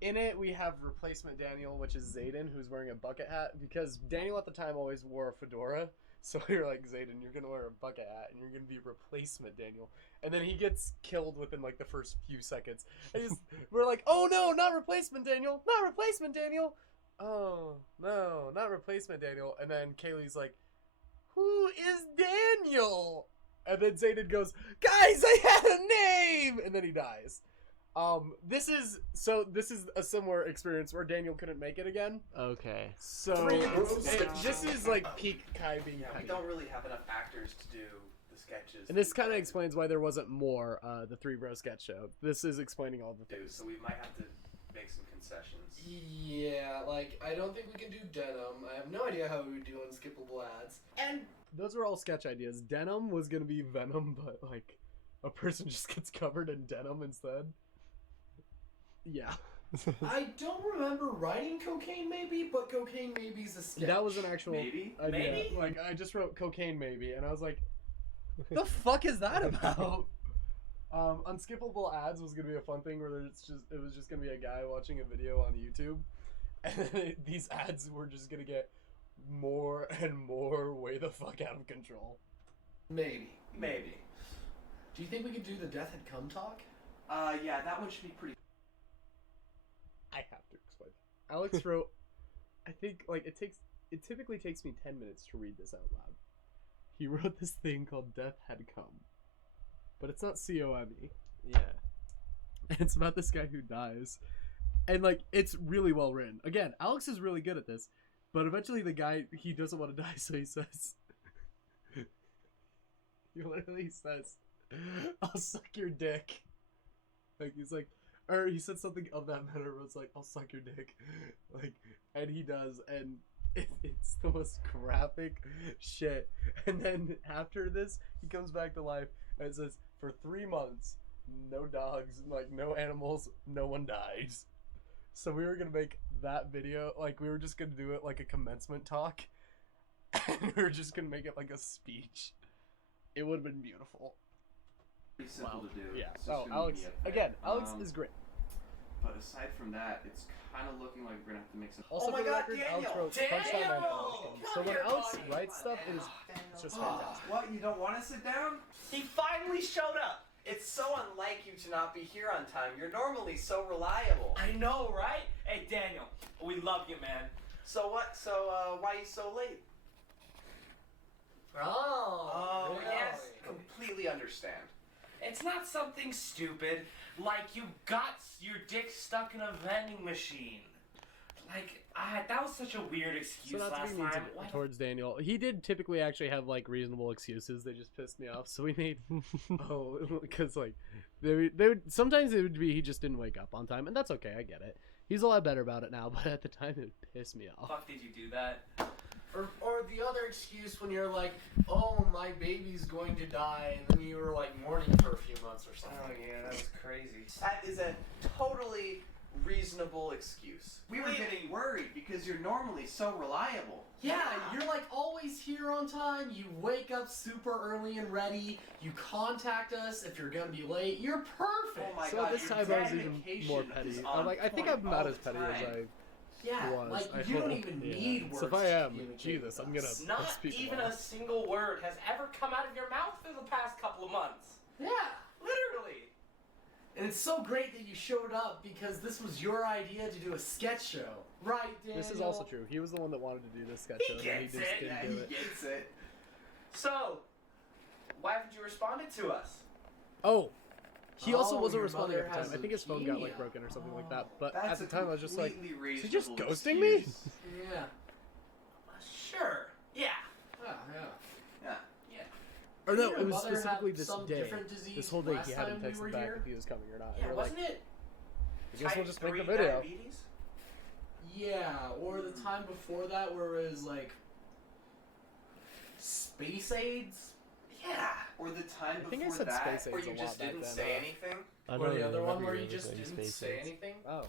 In it, we have replacement Daniel, which is Zayden, who's wearing a bucket hat because Daniel at the time always wore a fedora. So you're like, Zayden, you're gonna wear a bucket hat and you're gonna be replacement Daniel. And then he gets killed within like the first few seconds. And we're like, oh no, not replacement Daniel, not replacement Daniel. Oh no, not replacement Daniel. And then Kaylee's like, who is Daniel? And then Zayden goes, guys, I had a name, and then he dies. This is a similar experience where Daniel couldn't make it again. Okay. So this is like peak Kai being Yeah, we petty. don't really have enough actors to do the sketches. And this kind of explains why there wasn't more the Three Bro sketch show. This is explaining all the things. So we might have to make some concessions. Yeah, like, I don't think we can do denim. I have no idea how we would do unskippable ads. And Those were all sketch ideas. Denim was gonna be Venom, but like a person just gets covered in denim instead. Yeah. I don't remember writing Cocaine Maybe, but Cocaine Maybe's a sketch. That was an actual Maybe? idea. Maybe? Like I just wrote Cocaine Maybe, and I was like, the fuck is that about? Unskippable ads was gonna be a fun thing where it was just gonna be a guy watching a video on YouTube, and then these ads were just gonna get more and more way the fuck out of control. Maybe. Maybe. Do you think we could do the Death Had Come talk? Yeah, that one should be pretty. I have to explain. Alex wrote, I think like it typically takes me 10 minutes to read this out loud. He wrote this thing called Death Had Come. But it's not C-O-M-E. Yeah. And it's about this guy who dies. And like it's really well written. Again, Alex is really good at this. But eventually the guy, he doesn't want to die, so he says he literally says, I'll suck your dick. Like he's like, or he said something of that matter where it's like, I'll suck your dick. Like, and he does, and it's the most graphic shit. And then after this, he comes back to life, and it says, for 3 months, no dogs, like, no animals, no one dies. So we were gonna make that video, like, we were just gonna do it like a commencement talk. And we were just gonna make it like a speech. It would have been beautiful. Pretty simple to do. Yeah. It's just Oh, gonna Alex, be up again, there. Alex is great. But aside from that, it's kind of looking like we're gonna have to make some. Also, for the record, Alex wrote Punchline and Alex. So when Alex writes stuff, it is just fantastic. What? You don't want to sit down? He finally showed up. It's so unlike you to not be here on time. You're normally so reliable. I know, right? Hey, Daniel, we love you, man. So what? So why are you so late? Oh, Oh, yes. Completely understand. It's not something stupid, like you got your dick stuck in a vending machine. Like, that was such a weird So excuse not to last be mean time. Why the towards Daniel, he did typically actually have like reasonable excuses. They just pissed me off. So we made because like they would sometimes it would be he just didn't wake up on time, and that's okay. I get it. He's a lot better about it now, but at the time it would piss me off. fuck did you do that? Or the other excuse when you're like, oh, my baby's going to die, and then you were like mourning for a few months or something. Oh yeah, that was crazy. That is a totally reasonable excuse. We were getting worried because you're normally so reliable. Yeah, you're like always here on time. You wake up super early and ready. You contact us if you're gonna be late. You're perfect. Oh my So god, this your time I was even more dedication petty. is I'm on like, I think point I'm not all as petty the as time. Yeah, was. like I you don't hope. even Yeah. need words. So if I to am, communicate Jesus, with I'm us. gonna Not speak even loud. a single word has ever come out of your mouth in the past couple of months. Yeah. Literally. And it's so great that you showed up because this was your idea to do a sketch show, right, Daniel? This is also true. He was the one that wanted to do this sketch show, and he gets just it. didn't Yeah, do he it. Gets it. So, why haven't you responded to us? Oh, he also Oh, wasn't your responding mother at the time. has I think his phone got like leukemia. broken or something like that. But That's at the time, I was just like, completely is he just reasonable ghosting me? excuse. Yeah. Sure. Yeah. Yeah. Yeah. Or no, Didn't it your was mother have specifically this some day. different disease This whole day last he hadn't time we were texted back here? if he was coming or not. Yeah, We were like, wasn't it? I guess we'll just make the Type video. 3 diabetes? Yeah, or the time before that where it was like space AIDS. Yeah. Or the time I think I before said that space where AIDS you a lot just back didn't then, say anything. I Or don't the other one remember where you really just saying didn't space say AIDS. anything. Oh.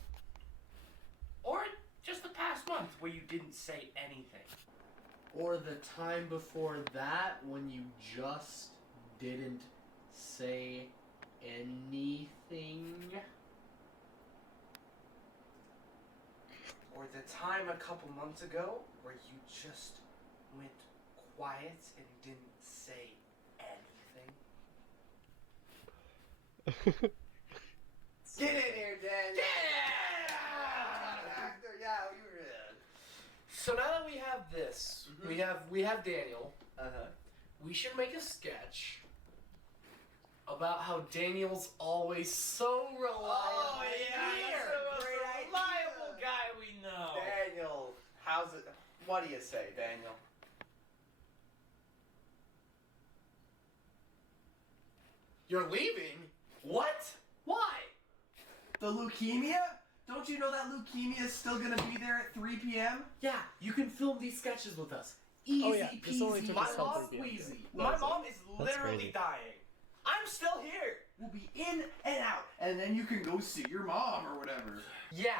Or just the past month where you didn't say anything. Or the time before that when you just didn't say anything. Or the time a couple months ago where you just went quiet and didn't say anything. Get in here, Dan. Yeah! Actor, yeah, you were in. So now that we have this, we have Daniel. We should make a sketch about how Daniel's always so reliable. Oh, yeah, here. that's the most reliable guy we know. Daniel, how's it? What do you say, Daniel? You're leaving? What? Why? The leukemia? Don't you know that leukemia is still gonna be there at 3 p.m.? Yeah, you can film these sketches with us. Easy Oh, yeah, this only peasy, took My us till mom, 3 p.m. squeezy. my mom is That's literally crazy. dying. I'm still here. We'll be in and out, and then you can go see your mom or whatever. Yeah,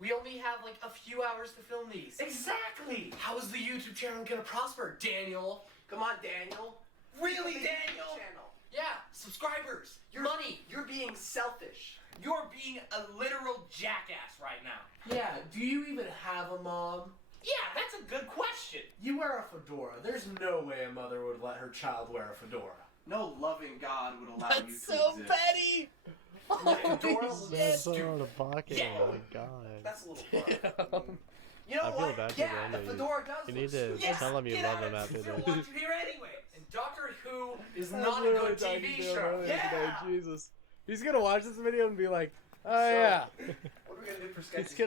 we only have like a few hours to film these. Exactly. How is the YouTube channel gonna prosper, Daniel? Come on, Daniel. Really, Make a Daniel? channel. Yeah, subscribers, money. You're being selfish. You're being a literal jackass right now. Yeah, do you even have a mom? Yeah, that's a good question. You wear a fedora. There's no way a mother would let her child wear a fedora. No loving God would allow you to so exist. petty! Fedora looks That's so stupid. out of pocket. Yeah. Oh my god. That's a little rough. You know I feel what? bad for Yeah, Brandon. the fedora does You look need to stupid. Yeah, tell him you get love out him of after it. We don't this. want you here anyways. And Doctor Who is I was not a literally good talking TV to him show. earlier Yeah! today, Jesus. He's gonna watch this video and be like, oh So, yeah. What are we gonna do for sketches He's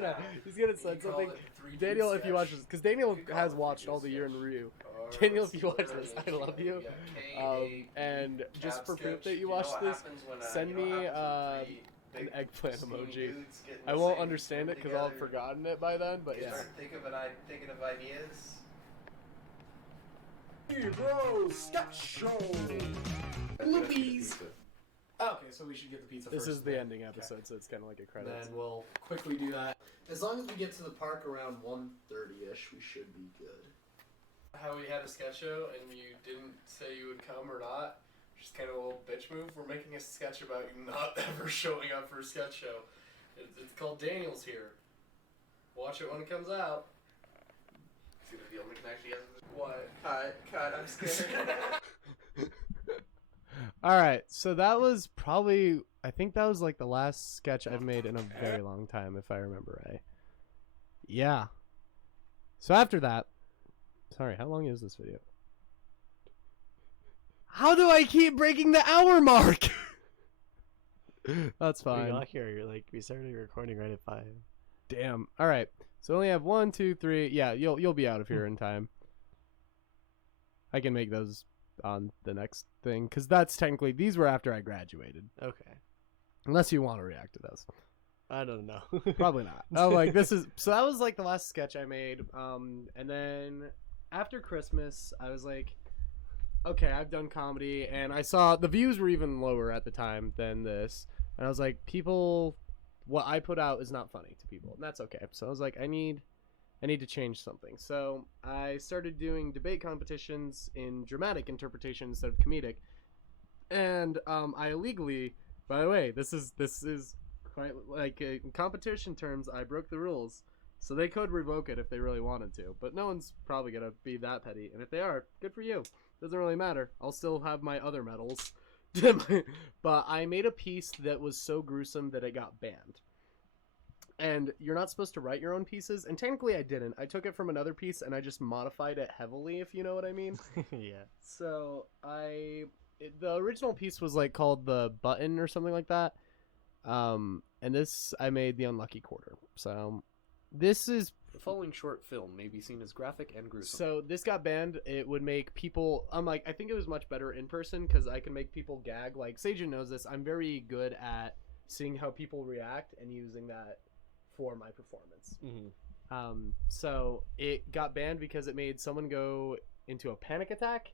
gonna now? send call something. it the 3D Daniel, if you sketch. watch this, because Daniel You call has it the watched 3D all the year in sketch. review. Or Daniel, let's if see, you watch what this, are I they? love you. Yeah, And just tab for proof sketch. that you You know watched what this, happens when, send you know me what happens when an three eggplant skinny emoji. dudes get in I the won't same understand it room because I'll have together? forgotten it by then, but You yeah. start thinking of ideas. Bro, sketch show! Loopies! Okay, so we should get the pizza This first. is the then. ending episode, so it's kind of like a credits. Then we'll quickly do that. As long as we get to the park around 1:30ish, we should be good. How we had a sketch show and you didn't say you would come or not, just kind of a little bitch move. We're making a sketch about you not ever showing up for a sketch show. It's called Daniel's Here. Watch it when it comes out. See the only connection he has with what? Cut, I'm scared. Alright, so that was probably, I think that was like the last sketch I've made in a very long time, if I remember right. Yeah. So after that, sorry, how long is this video? How do I keep breaking the hour mark? That's We fine. got here, like, we started recording right at 5. Damn. All right. So we only have 1, 2, 3. Yeah, you'll be out of here in time. I can make those on the next thing because that's technically these were after I graduated. Okay. Unless you want to react to those. I don't know. Probably not. Oh, like this is so that was like the last sketch I made. And then after Christmas, I was like, okay, I've done comedy, and I saw the views were even lower at the time than this, and I was like, what I put out is not funny to people, and that's okay. So I was like, I need to change something. So I started doing debate competitions in dramatic interpretation instead of comedic, and I illegally, by the way, this is quite like in competition terms, I broke the rules. So they could revoke it if they really wanted to, but no one's probably gonna be that petty. And if they are, good for you. Doesn't really matter. I'll still have my other medals. But I made a piece that was so gruesome that it got banned. And you're not supposed to write your own pieces, and technically I didn't. I took it from another piece and I just modified it heavily, if you know what I mean. Yeah. So the original piece was like called The Button or something like that. And this I made The Unlucky Quarter. So this is The following short film may be seen as graphic and gruesome. So this got banned. It would make people. I think it was much better in person because I can make people gag. Like Seijun knows this. I'm very good at seeing how people react and using that for my performance. So it got banned because it made someone go into a panic attack.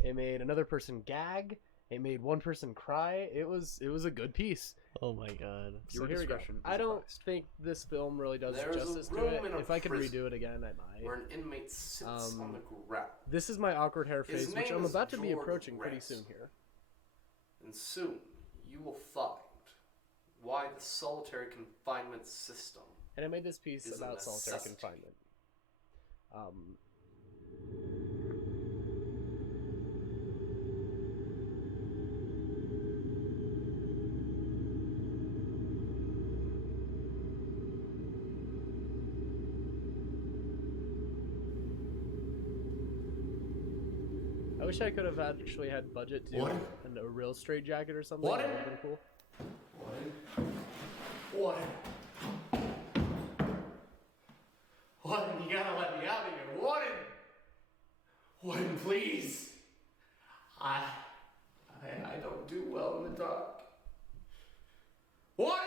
It made another person gag. It made one person cry. It was a good piece. Oh my god. So here we go. I don't think this film really does justice to it. If I could redo it again, I might. Where an inmate sits on the ground. This is my awkward hair His phase, which name I'm is about to be George approaching pretty Reyes. soon here. And soon you will find why the solitary confinement system. And I made this piece is a about solitary necessity. confinement. I wish I could have actually had budget to do a real straight jacket or something. What? That would have been cool. Warden, you gotta let me out of here. Warden! Warden, please. I don't do well in the dark. Warden!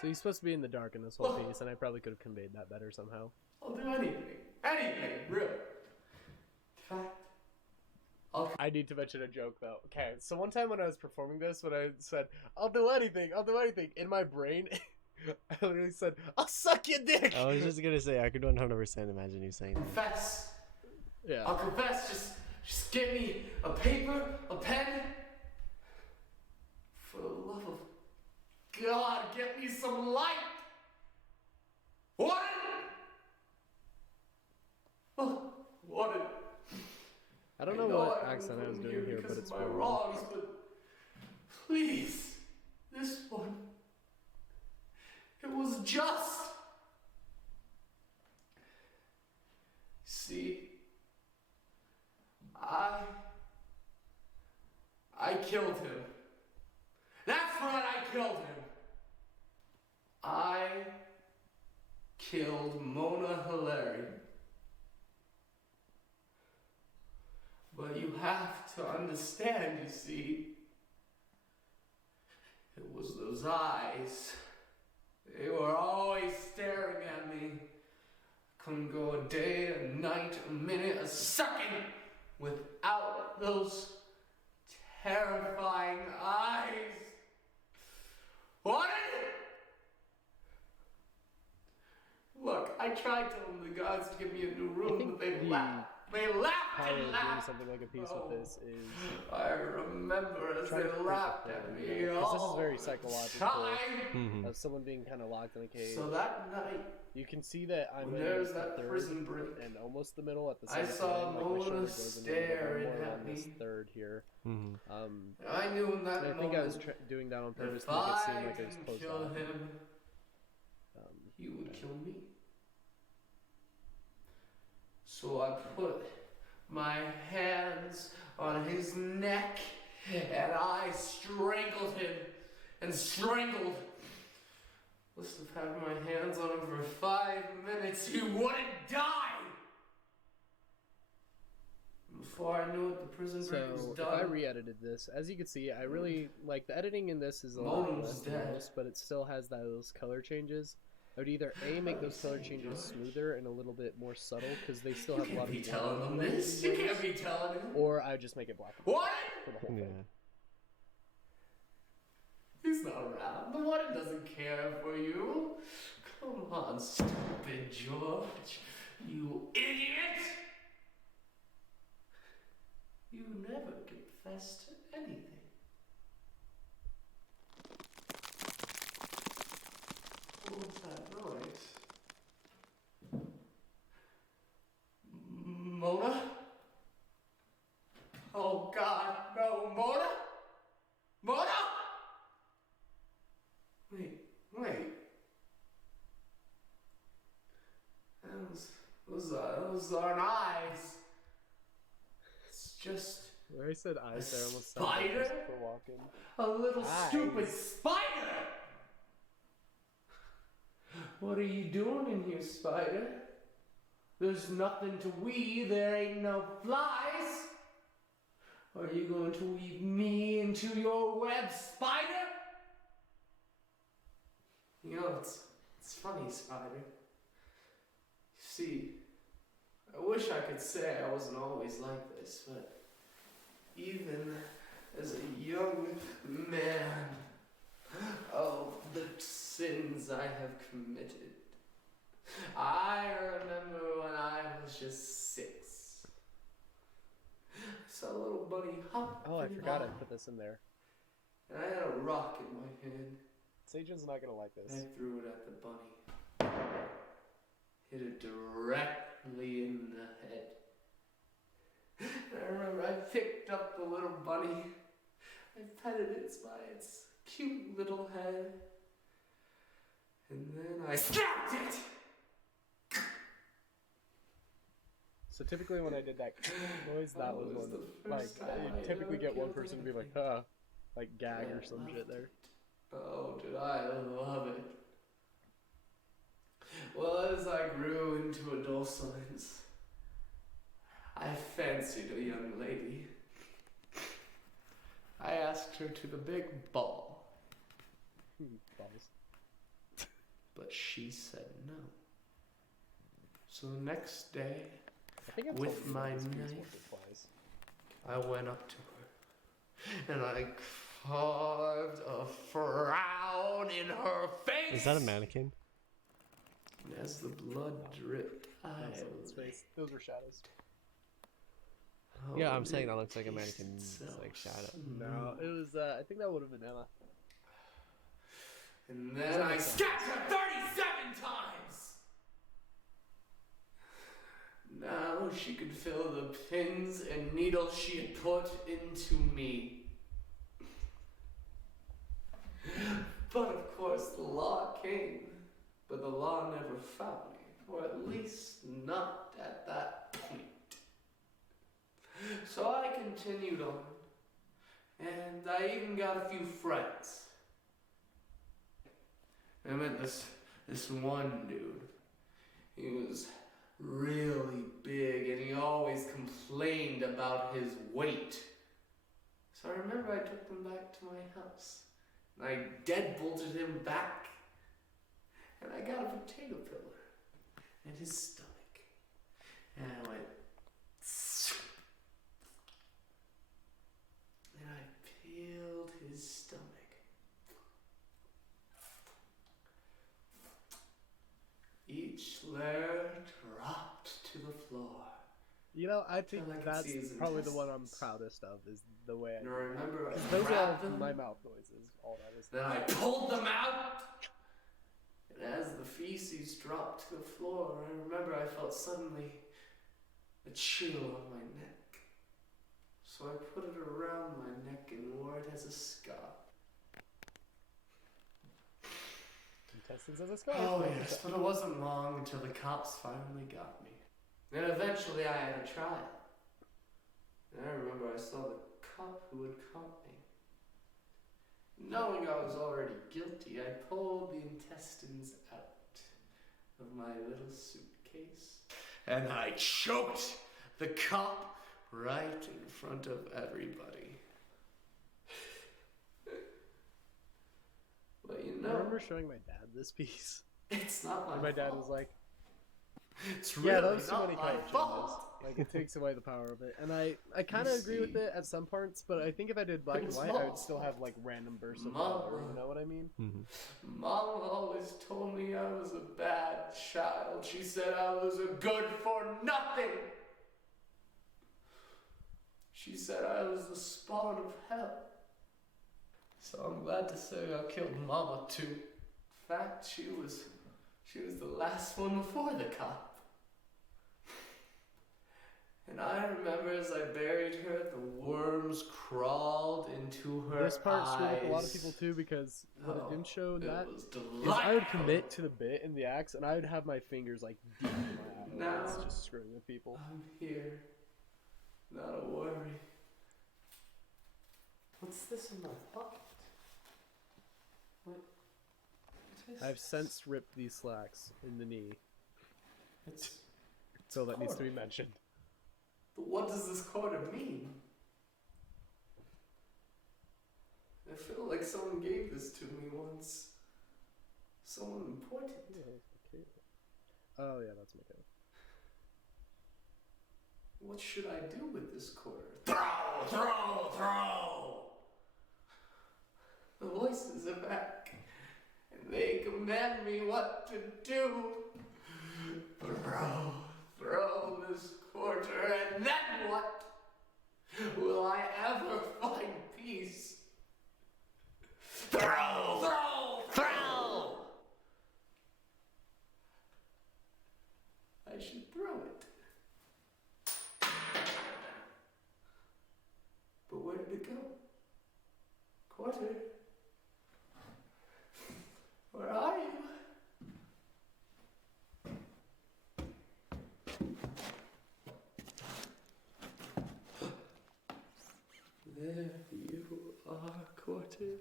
So he's supposed to be in the dark in this whole piece, and I probably could have conveyed that better somehow. I'll do anything. Anything, really. In fact, I need to mention a joke though. Okay, so one time when I was performing this, when I said, I'll do anything, in my brain, I literally said, I'll suck your dick! I was just gonna say, I could 100% imagine you saying that. confess. Yeah. I'll confess. Just give me a paper, a pen. For the love of God, get me some light. Warden! Oh, Warden. I don't know what accent I was doing here, but it's my fine. wrongs, but please, this one, it was just. See, I killed him. That's right, I killed him. I killed Mona Hilary. But you have to understand, you see, it was those eyes. They were always staring at me. Couldn't go a day, a night, a minute, a second without those terrifying eyes. What? Look, I tried telling the guards to give me a new room, but they laughed. They laughed Power of and doing laughed. something like a piece with this is I remember as trying they to laughed at me. because this is very all psychological the time. of someone being kind of locked in a cage. So that night, You can see that I'm when in there's the that third prison break, and almost the middle at the I same saw time. Like my Mona shoulder goes in a little bit staring more at on this me. third here. I knew in that and I think I was moment, doing that on purpose if to make it I seem like it was didn't closed kill off. him, he would kill me. So I put my hands on his neck and I strangled him and strangled. Must have had my hands on him for 5 minutes. He wouldn't die. Before I knew it, the prison break was So if done. I re-edited this, as you can see, I really like the editing in this is a lot Mona's less than dead. most, but it still has those color changes. I would either A, make those color changes smoother and a little bit more subtle because they still have a lot of be white telling on them this. You can't be telling him. Or I just make it black and white What? for the whole thing. He's not around. The warden doesn't care for you. Come on, stupid George. You idiot! You never confess to anything. What was that noise? Mona? Oh God, no, Mona? Mona? Wait. Those aren't eyes. It's just Where I said eyes there almost sounded spider? like Christopher Walken. a little Eyes. stupid spider. What are you doing in here, spider? There's nothing to weave, there ain't no flies. Are you going to weave me into your web, spider? You know, it's funny, Spider. You see, I wish I could say I wasn't always like this, but even as a young man, oh, the sins I have committed. I remember when I was just 6. I saw a little bunny hop. Oh, I and forgot I hop, put this in there. and I had a rock in my hand. Sajan's not gonna like I this. threw it at the bunny. Hit it directly in the head. And I remember I picked up the little bunny. I petted it by its cute little head. And then I stabbed it! So typically when I did that noise, that was was one, the like, first time I you typically ever get one killed person to be like, anything. like gag or some shit there. Oh, did I love it. Well, as I grew into adolescence, I fancied a young lady. I asked her to the big ball, Balls. but she said no. So the next day, I think I've with told you my about this piece knife, once or twice. I went up to her, and I carved a frown in her face. Is that a mannequin? And as the blood dripped, I Someone's face. Those were shadows. Yeah, I'm held saying it that looks like a against mannequin, itself. like shadow. No, it was. I think that would have been Emma. And then I stabbed her 37 times! Now she could feel the pins and needles she had put into me. But of course the law came, but the law never found me, or at least not at that point. So I continued on, and I even got a few friends. I met this one dude. He was really big and he always complained about his weight. So I remember I took them back to my house and I deadbolted him back and I got a potato pillar in his stomach and I went and I peeled his stomach. Each layer dropped to the floor. You know, I think Till I could that's see his probably the one I'm intestines. proudest of, is the way I And I remember I those are all grabbed them. my mouth noises, all that is. Then I pulled them out. And as the feces dropped to the floor, I remember I felt suddenly a chill on my neck. So I put it around my neck and wore it as a scarf. Intestines as a scarf. Oh yes, but it wasn't long until the cops finally got me. Then eventually I had a trial. And I remember I saw the cop who had caught me. Knowing I was already guilty, I pulled the intestines out of my little suitcase. And I choked the cop right in front of everybody. But you I know, remember showing my dad this piece. it's not my And my dad fault. was like, It's yeah, really those too not many my color changes. fault. Like, it takes away the power of it. And I kind You of agree with see, it at some parts, but I think if I did black and was white, I would Mama's still have, like, random bursts of color. Mama. You know what I mean? Mama always told me I was a bad child. She said I was a good for nothing. She said I was the spawn of hell. So I'm glad to say I killed Mama too. In fact, she was the last one before the cop. And I remember as I buried her, the worms crawled into her This part screwed up a lot of eyes. people too, because what it didn't show in it that was is I would delightful. commit to the bit in the axe, and I would have my fingers, like, deep in my Now- eyelids, just screwing with people. I'm here. Not a worry. What's this in my pocket? What is I've this? since ripped these slacks in the knee. It's still that needs to be mentioned. But what does this quarter mean? I feel like someone gave this to me once. Someone important. Oh yeah, that's Michaela. What should I do with this quarter? Throw! The voices are back, and they command me what to do. Throw this quarter, and then what? Will I ever find peace? Throw! I should throw it. But where did it go? Quarter? Where are you? There you are, Quarter.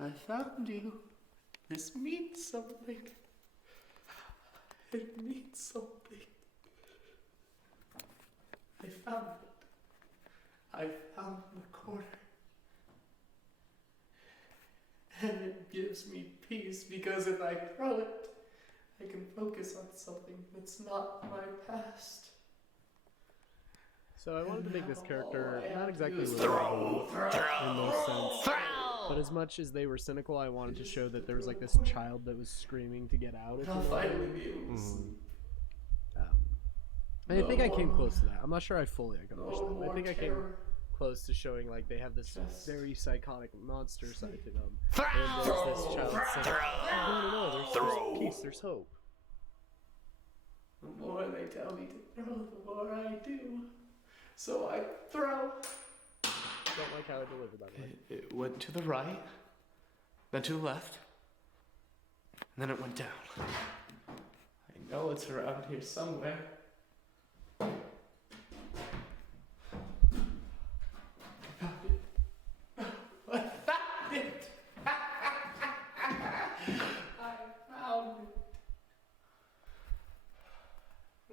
I found you. This means something. It means something. I found it. I found the quarter. And it gives me peace because if I throw it, I can focus on something that's not my past. So I wanted to make this character all I not have to exactly do is relatable throw, in most sense, throw. but as much as they were cynical, I wanted to show that there was like this child that was screaming to get out. If I'll you know. finally be able to sleep. And I think I came No. close to that. I'm not sure I fully accomplished No that. But I more think I came terror. close to showing like they have this Just very psychotic monster side to them. Throw. And there's this child saying, Throw. no, there's peace, there's hope. The more they tell me to throw, the more I do. So I throw. Don't like how I delivered that one. It went to the right, then to the left, and then it went down. I know it's around here somewhere. I found it! I found it!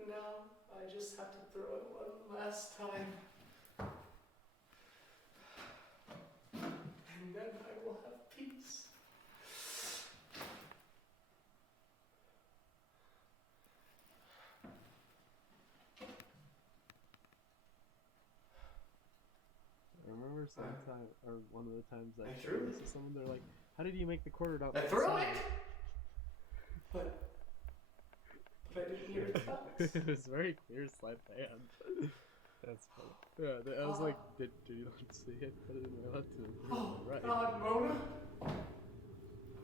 Now I just have to throw it one last time. And then I will have peace. I remember sometime, or one of the times I I showed threw this it. to someone, they're like, how did you make the quarter not I make threw sound?" it! But I didn't hear it bounce. It was very clear sleight of hand. That's funny. Yeah, I was like, did you not see it? Put it in my left and put it in Oh, my right. God, Mona!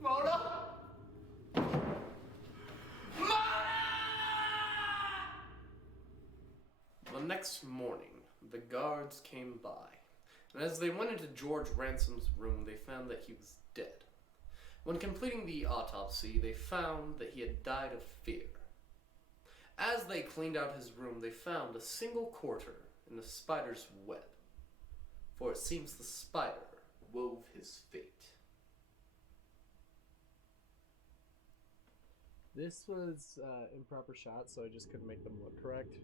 Mona! The next morning, the guards came by, and as they went into George Ransom's room, they found that he was dead. When completing the autopsy, they found that he had died of fear. As they cleaned out his room, they found a single quarter in a spider's web, for it seems the spider wove his fate. This was improper shot, so I just couldn't make them look correct.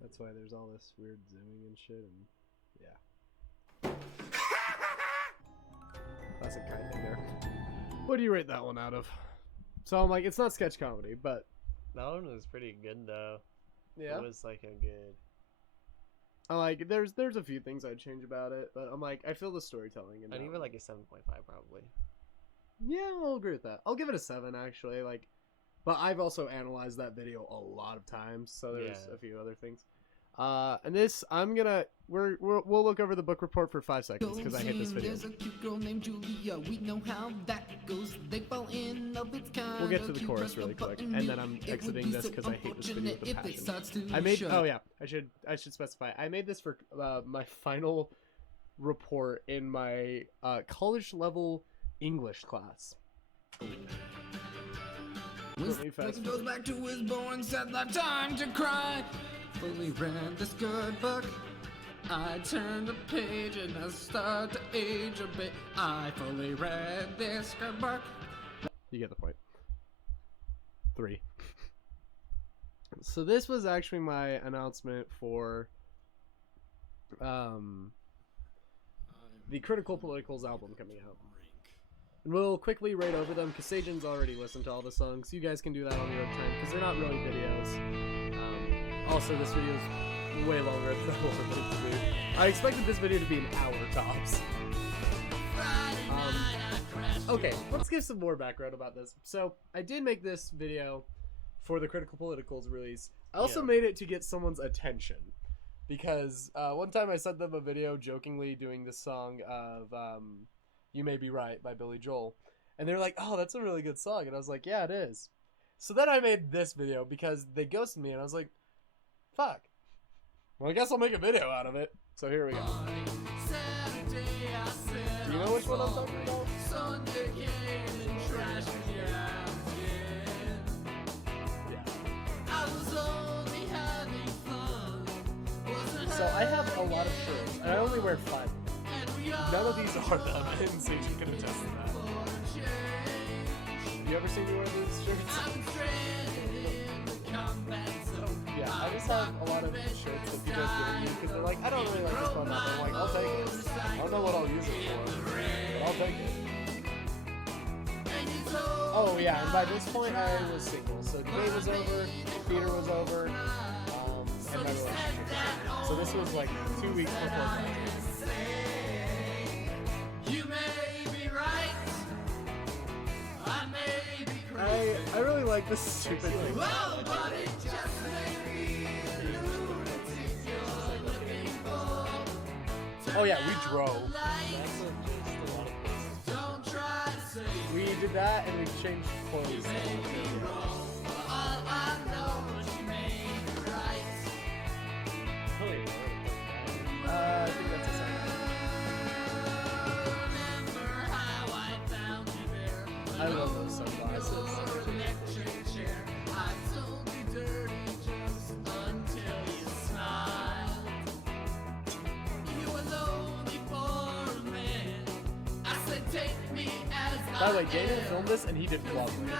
That's why there's all this weird zooming and shit, and yeah. Classic kite thing there. What do you rate that one out of? So I'm like, it's not sketch comedy, but That one was pretty good though. yeah. It was like a good. I like there's a few things I'd change about it, but I'm like, I feel the storytelling in I'd that give one. it like a 7.5 probably. Yeah, I'll agree with that. I'll give it a 7 actually. Like, but I've also analyzed that video a lot of times, so there's Yeah. a few other things. And this I'm gonna we'll look over the book report for 5 seconds because I hate this video. There's a cute girl named Julia. We know how that goes. They fall in love. It's kind We'll get to the chorus really quick, and then I'm exiting this because I hate this video with a if it starts passion. to I made show. oh yeah, I should specify. I made this for my final report in my college level English class. Lincoln goes back to his boring set life, time to cry. Fully read this good book. I turn the page and I start to age a bit. I fully read this good book. You get the point. 3. So this was actually my announcement for the Critical Politicals album coming out. And we'll quickly rate over them because Sajin's already listened to all the songs. You guys can do that on your own time because they're not really videos. Also, this video is way longer than I wanted it to be. I expected this video to be an hour tops. Okay, let's give some more background about this. So, I did make this video for the Critical Politicals release. I also made it to get someone's attention. Because one time I sent them a video jokingly doing this song of You May Be Right by Billy Joel. And they're like, oh, that's a really good song. And I was like, yeah, it is. So then I made this video because they ghosted me and I was like, fuck. Well, I guess I'll make a video out of it. So here we go. Do you know which one I'm talking about? So I have a lot of shirts, and I only wear 5. None of these are them, and so you can attest to that. You ever seen me wear these shirts? Yeah, I just have a lot of shirts that people give me because they're like, I don't really like this one, but I'm like, I'll take it. I don't know what I'll use it for, but I'll take it. Oh yeah, and by this point I was single, so debate was over, Peter was over, and my relationship was over. So this was like 2 weeks before that. You may be right. I may be I really like this stupid thing. Whoa, but it just may be the lunatic you're looking for. Oh yeah, we drove. Don't try to say We did that and we changed clothes. all I know is you may be right. I think that's a sign. Remember how I found you there? I love those sunglasses. Electric chair. I told you dirty jokes until you smiled. You were lonely for a man. I said take me as By the way, Daniel filmed this and he did lovely.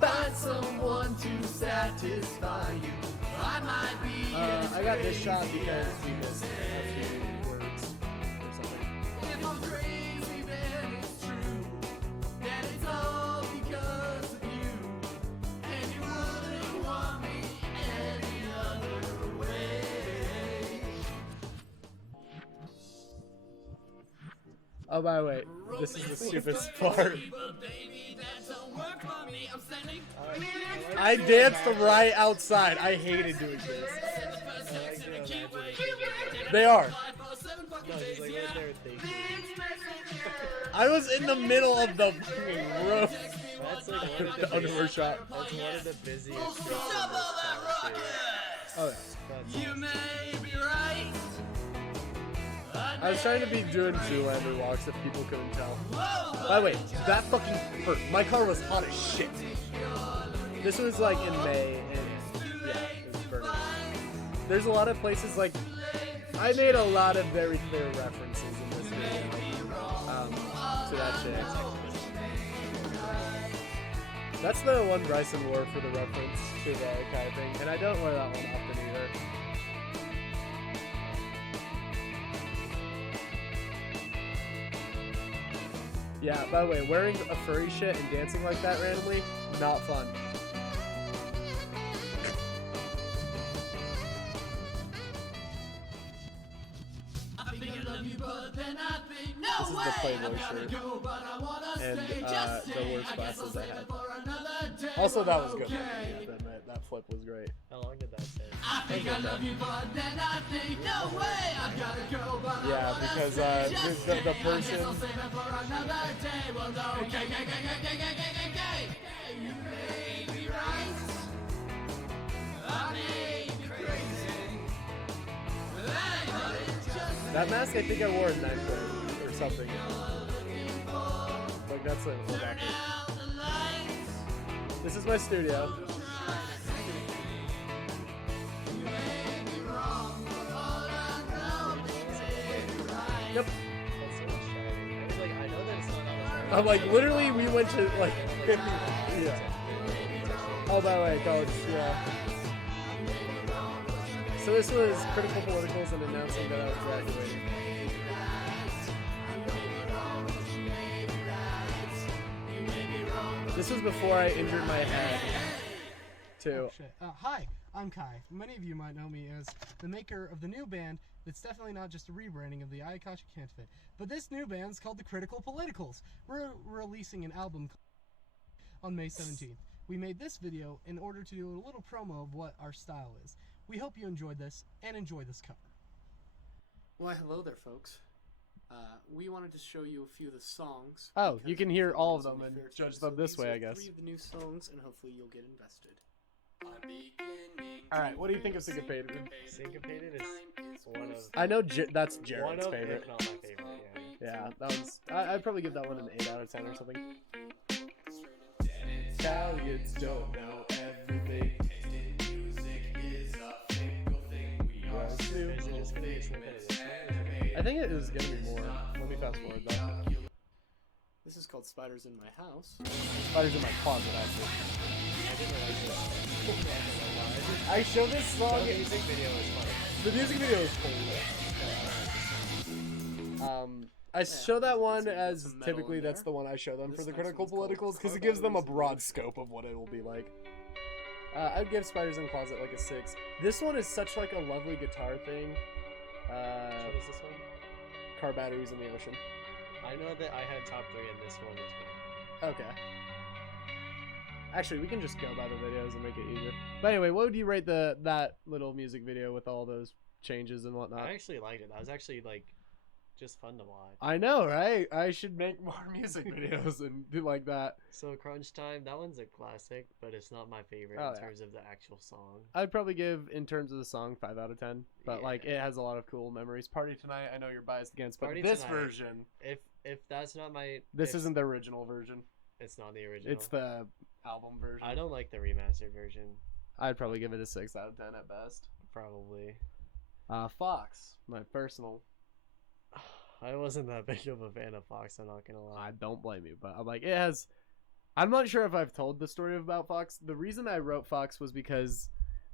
Find someone to satisfy you. I might be. I got this shot because we missed a few words or something. If I'm crazy, then it's true. That it's all because of you. And you wouldn't want me any other way. Oh, by the way, this is the stupidest part. I danced right outside. I hated doing this. They are. I was in the middle of the fucking room. That's like one of The underwear shot. That's one of the busiest streets in this town, too. Oh yeah. You may be right. I was trying to be doing Zoolander walks if people couldn't tell. By the way, that fucking hurt. My car was hot as shit. This was like in May, and yeah, it was burning. There's a lot of places like I made a lot of very clear references in this video to that shit. That's the one Bryson wore for the reference to the archiving, and I don't wear that one often either. Yeah, by the way, wearing a furry shit and dancing like that randomly, not fun. This is the Playboy shirt. And the worst glasses I had. Also, that was good. Yeah, that flip was great. How long did that take? Yeah, because the person... That mask I think I wore in 9th grade or something. Like that's an old actor. This is my studio. Yep. I'm like, literally, we went to like 50. Yeah. Oh, by the way, college, yeah. So this was Critical Politicals and announcing that I was graduating. This was before I injured my head, too. Oh, shit. Hi, I'm Kai. Many of you might know me as the maker of the new band that's definitely not just a rebranding of the Ayakashi Can't Fit. But this new band's called the Critical Politicals. We're releasing an album on May 17th. We made this video in order to do a little promo of what our style is. We hope you enjoyed this and enjoy this cover. Why, hello there, folks. We wanted to show you a few of the songs. Oh, you can hear all of it's them only and fair to judge do them so. this These way, are I guess. 3 of the new songs, and hopefully you'll get invested. Alright, what do you think of Syncopated? Syncopated is one of... I know that's one Jared's of, favorite. if not my favorite, yeah. Yeah, that one's... I'd probably give that one an 8 out of 10 or something. Italians don't know everything. I think it is gonna be more. Let me fast forward though. This is called Spiders in My House. Spiders in my closet, actually. I didn't like this. I show this song. The music video is funny. The music video is cool. I show that one as typically that's the one I show them for the Critical Politicals because it gives them a broad scope of what it will be like. I'd give Spiders in the Closet like a 6. This one is such like a lovely guitar thing. What is this one? Car Batteries in the Ocean. I know that I had top 3 and this one is one. Okay. Actually, we can just go by the videos and make it easier. But anyway, what would you rate that little music video with all those changes and whatnot? I actually liked it. That was actually like just fun to watch. I know, right? I should make more music videos and do like that. So Crunch Time, that one's a classic, but it's not my favorite Oh, in yeah. terms of the actual song. I'd probably give, in terms of the song, 5 out of 10. But like, it has a lot of cool memories. Party Tonight, I know you're biased against, but Party this Tonight, version, if that's not my, this if isn't the original version. It's not the original. It's the album version. I don't like the remastered version. I'd probably give it a 6 out of 10 at best. Probably. Fox, my personal. I wasn't that big of a fan of Fox, I'm not gonna lie. I don't blame you, but I'm like, it has. I'm not sure if I've told the story about Fox. The reason I wrote Fox was because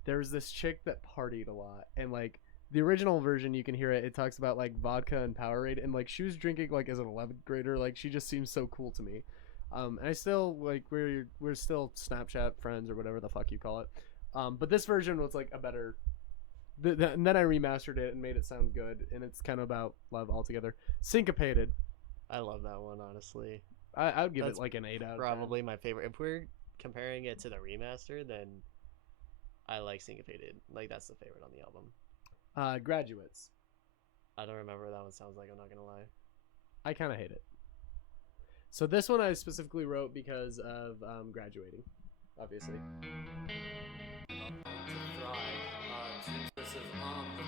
there was this chick that partied a lot, and like the original version, you can hear it. It talks about like vodka and Powerade, and like she was drinking like as an 11th grader. Like she just seems so cool to me. And I still like we're still Snapchat friends or whatever the fuck you call it. But this version was like a better. And then I remastered it and made it sound good, and it's kind of about love altogether. Syncopated. I love that one, honestly. I would give That's it like an 8 out of 10. Probably my favorite. If we're comparing it to the remaster, then I like Syncopated. Like, that's the favorite on the album. Graduates. I don't remember what that one sounds like, I'm not gonna lie. I kind of hate it. So this one I specifically wrote because of graduating, obviously.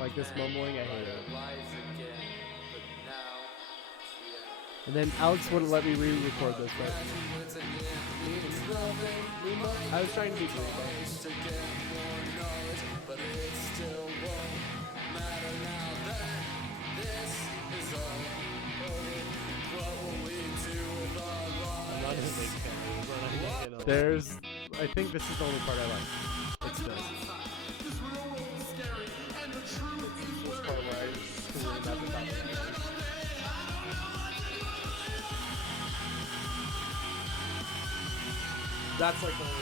Like this mumbling, I hate it. And then Alex wouldn't let me re-record this, but I was trying to be brief. I'm not a big fan. There's, I think this is the only part I like. It's this. This part where I scream at the top of my voice. That's like the only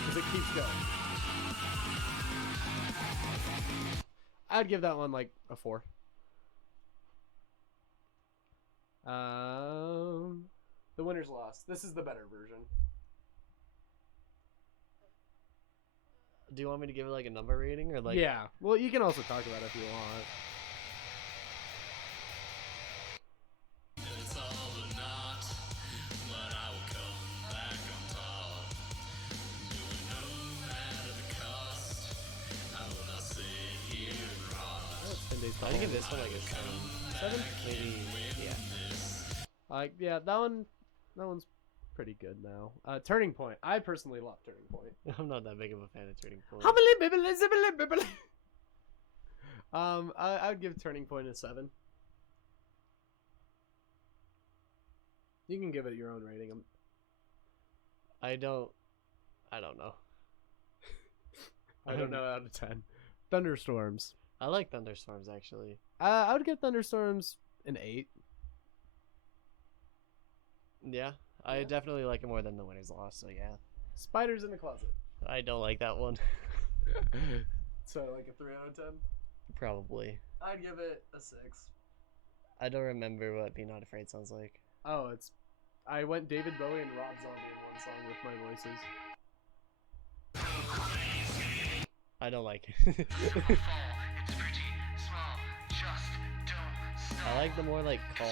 because it keeps going. I'd give that one like a 4. The Winner's Lost. This is the better version. Do you want me to give it like a number rating or like? Yeah. Well, you can also talk about it if you want. holidays. I'd give this one like a 7. 7? Maybe, yeah. Yeah, that one's pretty good now. Turning Point. I personally love Turning Point. I'm not that big of a fan of Turning Point. I would give Turning Point a 7. You can give it your own rating. I don't know. I don't know out of 10. Thunderstorms. I like Thunderstorms actually. I would give Thunderstorms an 8. Yeah, I definitely like it more than The Winter's Lost, so yeah. Spiders in the Closet. I don't like that one. So like a 3 out of 10? Probably. I'd give it a 6. I don't remember what Be Not Afraid sounds like. Oh, I went David Bowie and Rob Zombie in one song with my voices. I don't like it. I like the more like calm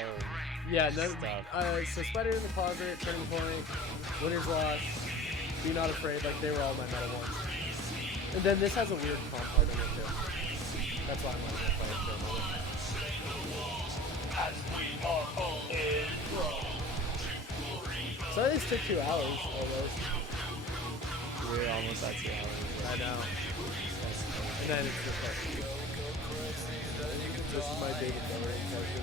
stuff. So Spider in the Closet, Turning Point, Winter's Lost, Be Not Afraid, like they were all my metal ones. And then this has a weird comp part in it too. That's why I'm going to play it for a moment. So this took 2 hours almost. We're almost at 2 hours. I know. And then it's just like, this is my David Bowie impression.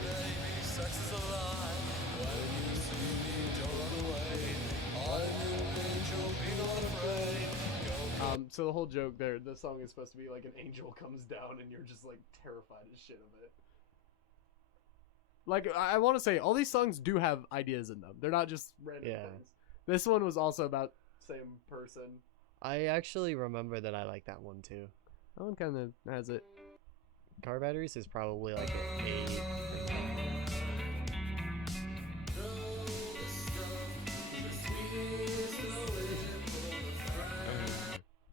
So the whole joke there, the song is supposed to be like an angel comes down and you're just like terrified as shit of it. Like, I want to say, all these songs do have ideas in them. They're not just random things. This one was also about same person. I actually remember that I like that one too. That one kind of has it. Car Batteries is probably like an 8.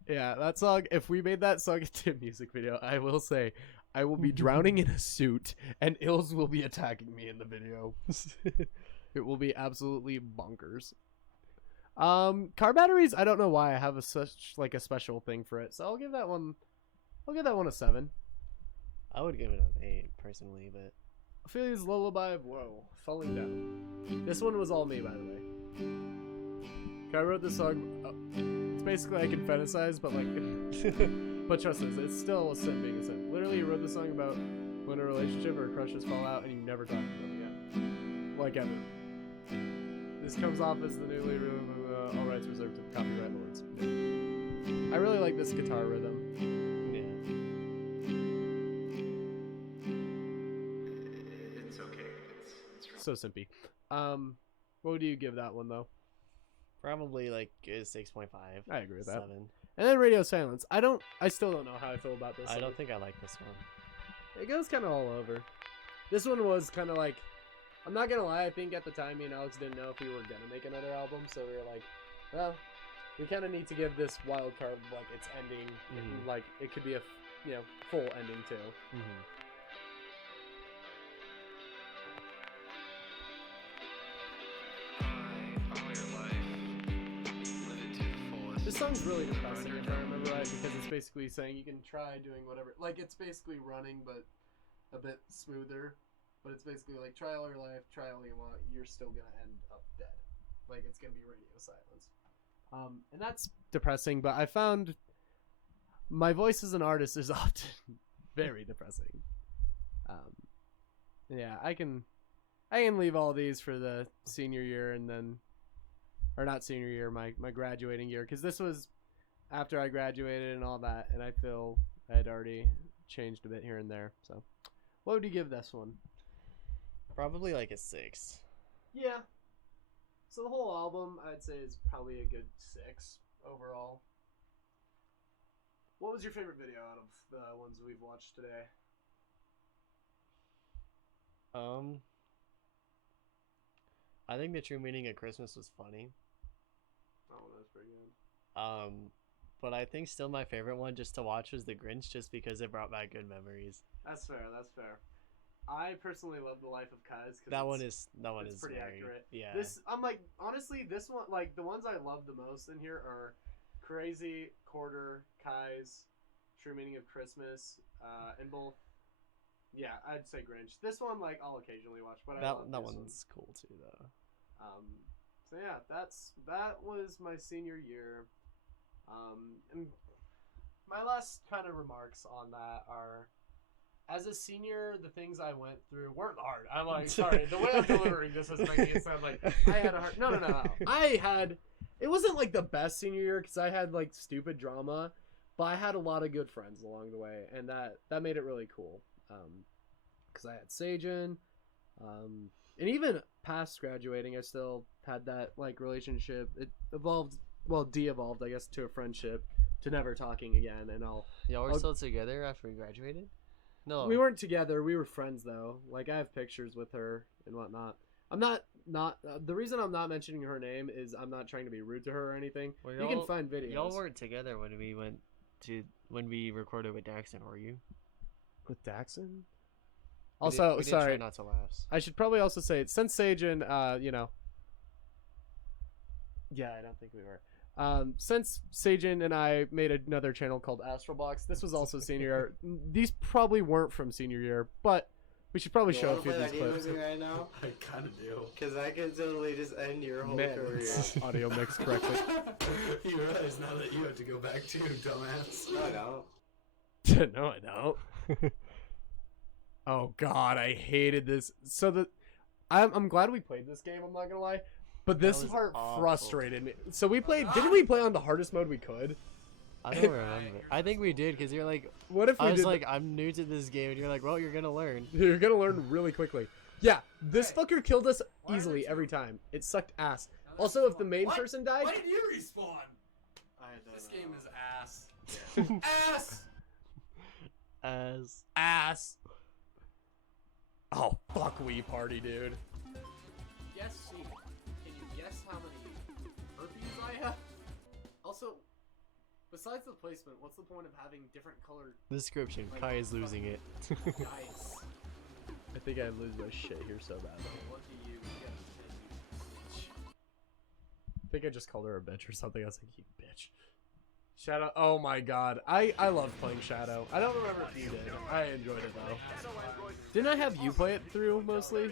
Yeah, that song, if we made that song into a music video, I will say, I will be drowning in a suit, and Ills will be attacking me in the video. It will be absolutely bonkers. Car Batteries, I don't know why I have such like a special thing for it, so I'll give that one a 7. I would give it an 8 personally, but Ophelia's Lullaby of Woe, Falling Down. This one was all me, by the way. I wrote this song. It's basically I can fantasize, but like, but trust us, it's still a sin being a sin. Literally, you wrote the song about when a relationship or a crushes fall out and you never talk to them again, like ever. This comes off as the newly all rights reserved to the copyright lords. I really like this guitar rhythm. It's okay. It's So simpy. What would you give that one though? probably like a 6.5. I agree with that. 7. And then Radio Silence. I still don't know how I feel about this. I don't think I like this one. It goes kind of all over. This one was kind of like, I'm not gonna lie, I think at the time me and Alex didn't know if we were gonna make another album, so we were like, well, we kind of need to give this wild card like its ending, like it could be a full ending too. This song's really depressing if I remember right, because it's basically saying you can try doing whatever, like it's basically running but a bit smoother, but it's basically like try all your life, try all you want, you're still gonna end up dead. Like it's gonna be radio silence. And that's depressing, but I found my voice as an artist is often very depressing. Yeah, I can leave all these for the senior year and then, or not senior year, my graduating year, because this was after I graduated and all that, and I feel I had already changed a bit here and there. So, what would you give this one? Probably like a 6. Yeah. So the whole album, I'd say, is probably a good 6 overall. What was your favorite video out of the ones we've watched today? I think The True Meaning of Christmas was funny. Oh, that was pretty good. But I think still my favorite one just to watch was The Grinch, just because it brought back good memories. That's fair. That's fair. I personally love The Life of Kaz. That one is pretty very accurate. Yeah. I'm like, honestly, this one, like the ones I love the most in here are Crazy, Quarter, Kai's, True Meaning of Christmas, and both yeah, I'd say Grinch. This one, like, I'll occasionally watch, but I That love that this one's cool too, though. So yeah, that was my senior year. And my last kind of remarks on that are, as a senior, the things I went through weren't hard. I'm like, sorry, the way I'm delivering this is making it sound like I had a hard. No. It wasn't like the best senior year because I had like stupid drama, but I had a lot of good friends along the way, and that made it really cool. Because I had Sajin, and even past graduating, I still had that like relationship. It evolved, well, de-evolved, I guess, to a friendship, to never talking again. And Y'all were still together after we graduated? No, we weren't together. We were friends though. Like, I have pictures with her and whatnot. I'm not the reason I'm not mentioning her name is I'm not trying to be rude to her or anything. Well, you can find videos. Y'all weren't together when we recorded with Daxon, were you? With Daxon? We Also, did sorry, try not to laugh. I should probably also say, since Sajin, yeah, I don't think we were. Since Sajin and I made another channel called Astrobox, this was also senior year. These probably weren't from senior year, but we should probably show a few of these clips. right now? I kind of do. Because I can totally just end your whole Man, career. audio mixed correctly. You realize now that you have to go back too, dumbass. No, I don't. No, I don't. Oh God, I hated this. So I'm glad we played this game. I'm not gonna lie, but this was part awful. frustrated me. So we played. Didn't we play on the hardest mode we could? I don't remember. I think we did because you're like, what if we I was did like, I'm new to this game, and you're like, well, you're gonna learn. You're gonna learn really quickly. Yeah, this fucker killed us easily every time. It sucked ass. Also, if the main person died, Why did you respawn? This game is ass. ass. As Ass. Oh, fuck Wii Party, dude. Yes, see. Can you guess how many herpes I have? Also, besides the placement, what's the point of having different colored description, Kai is losing it. dice? I think I'd lose my shit here so bad. Lucky you. I think I just called her a bitch or something. I was like, you bitch. Shadow. Oh my God. I love playing Shadow. I don't remember if you did. I enjoyed it though. Didn't I have you play it through mostly?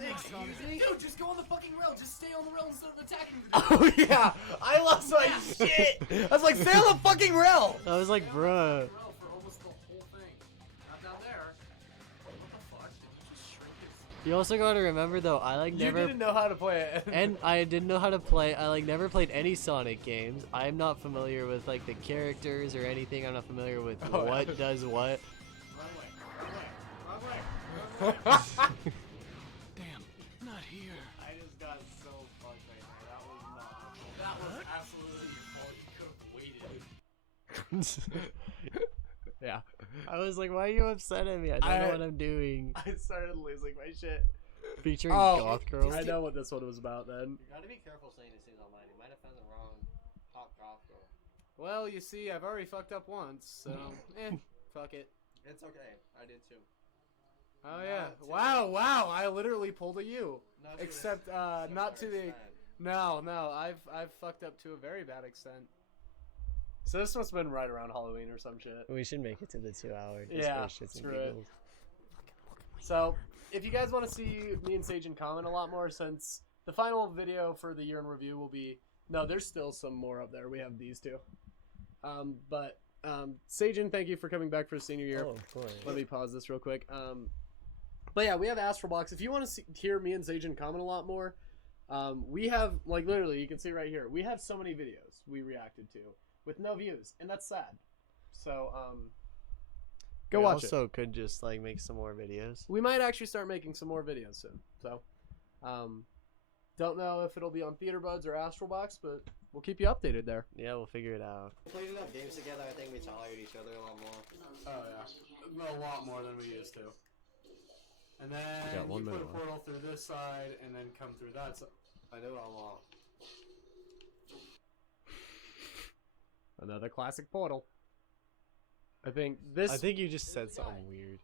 Dude, just go on the fucking rail. Just stay on the rail instead of attacking the Oh yeah. I lost my shit. I was like, stay on the fucking rail. I was like, bruh. for almost the whole thing. Not down there. What the fuck? Did you just shrink it? You also gotta remember though, I like You never. didn't know how to play it. And I didn't know how to play. I like never played any Sonic games. I'm not familiar with like the characters or anything. I'm not familiar with Oh, what yeah. does what. Wrong way. Damn, not here. I just got so fucked right now. That was absolutely all you could have waited. Yeah. I was like, why are you upset at me? I don't know what I'm doing. I started losing my shit. Featuring Goth Girl. I know what this one was about then. You gotta be careful saying these things online. You might have found the wrong top Goth Girl. Well, you see, I've already fucked up once, so fuck it. It's okay. I did too. Oh yeah! Wow! I literally pulled a U. Not to Except, a not to similar the. extent. No. I've fucked up to a very bad extent. So this must have been right around Halloween or some shit. We should make it to the 2 hour. Just Yeah, for shits and screw it. giggles. So, if you guys want to see me and Sajin comment a lot more, since the final video for the year in review will be... No, there's still some more up there. We have these two. But Sajin, thank you for coming back for the senior year. Oh, of course. Let me pause this real quick. But yeah, we have Astrobox. If you want to hear me and Sajin comment a lot more, we have, like, literally, you can see right here, we have so many videos we reacted to with no views, and that's sad. So, go We watch it. also could just like make some more videos. We might actually start making some more videos soon. So, don't know if it'll be on Theater Buds or Astrobox, but we'll keep you updated there. Yeah, we'll figure it out. Played enough games together, I think we tolerate each other a lot more. Oh yeah, a lot more than we used to. And then got one you put minute a portal through this side, and then come through that side. I do it a lot. Another classic portal. I think this. I think you just said something weird.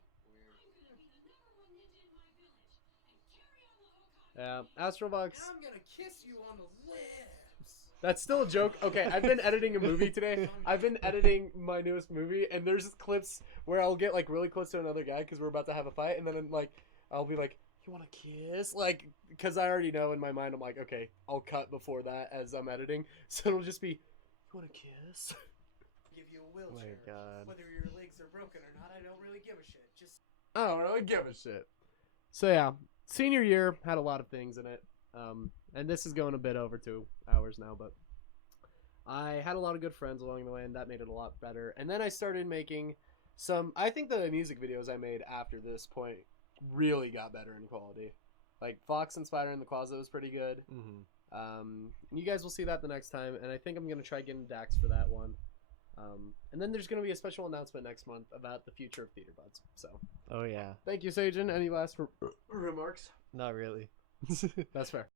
Yeah, Astrobox. I'm gonna kiss you on the lips. That's still a joke. Okay, I've been editing a movie today. I've been editing my newest movie, and there's clips where I'll get like really close to another guy because we're about to have a fight, and then like I'll be like, "You want to kiss?" Like, because I already know in my mind, I'm like, okay, I'll cut before that as I'm editing, so it'll just be, "You want to kiss?" Give you a wheelchair. my God. Whether your legs are broken or not, I don't really give a shit. Just I don't really give a shit. So yeah, senior year had a lot of things in it. And this is going a bit over 2 hours now, but I had a lot of good friends along the way, and that made it a lot better. And then I started making I think the music videos I made after this point really got better in quality. Like Fox and Spider in the Closet was pretty good. You guys will see that the next time, and I think I'm going to try getting Dax for that one. And then there's going to be a special announcement next month about the future of Theater Buds. So, Oh yeah. thank you, Sajin. Any last remarks? Not really. That's fair.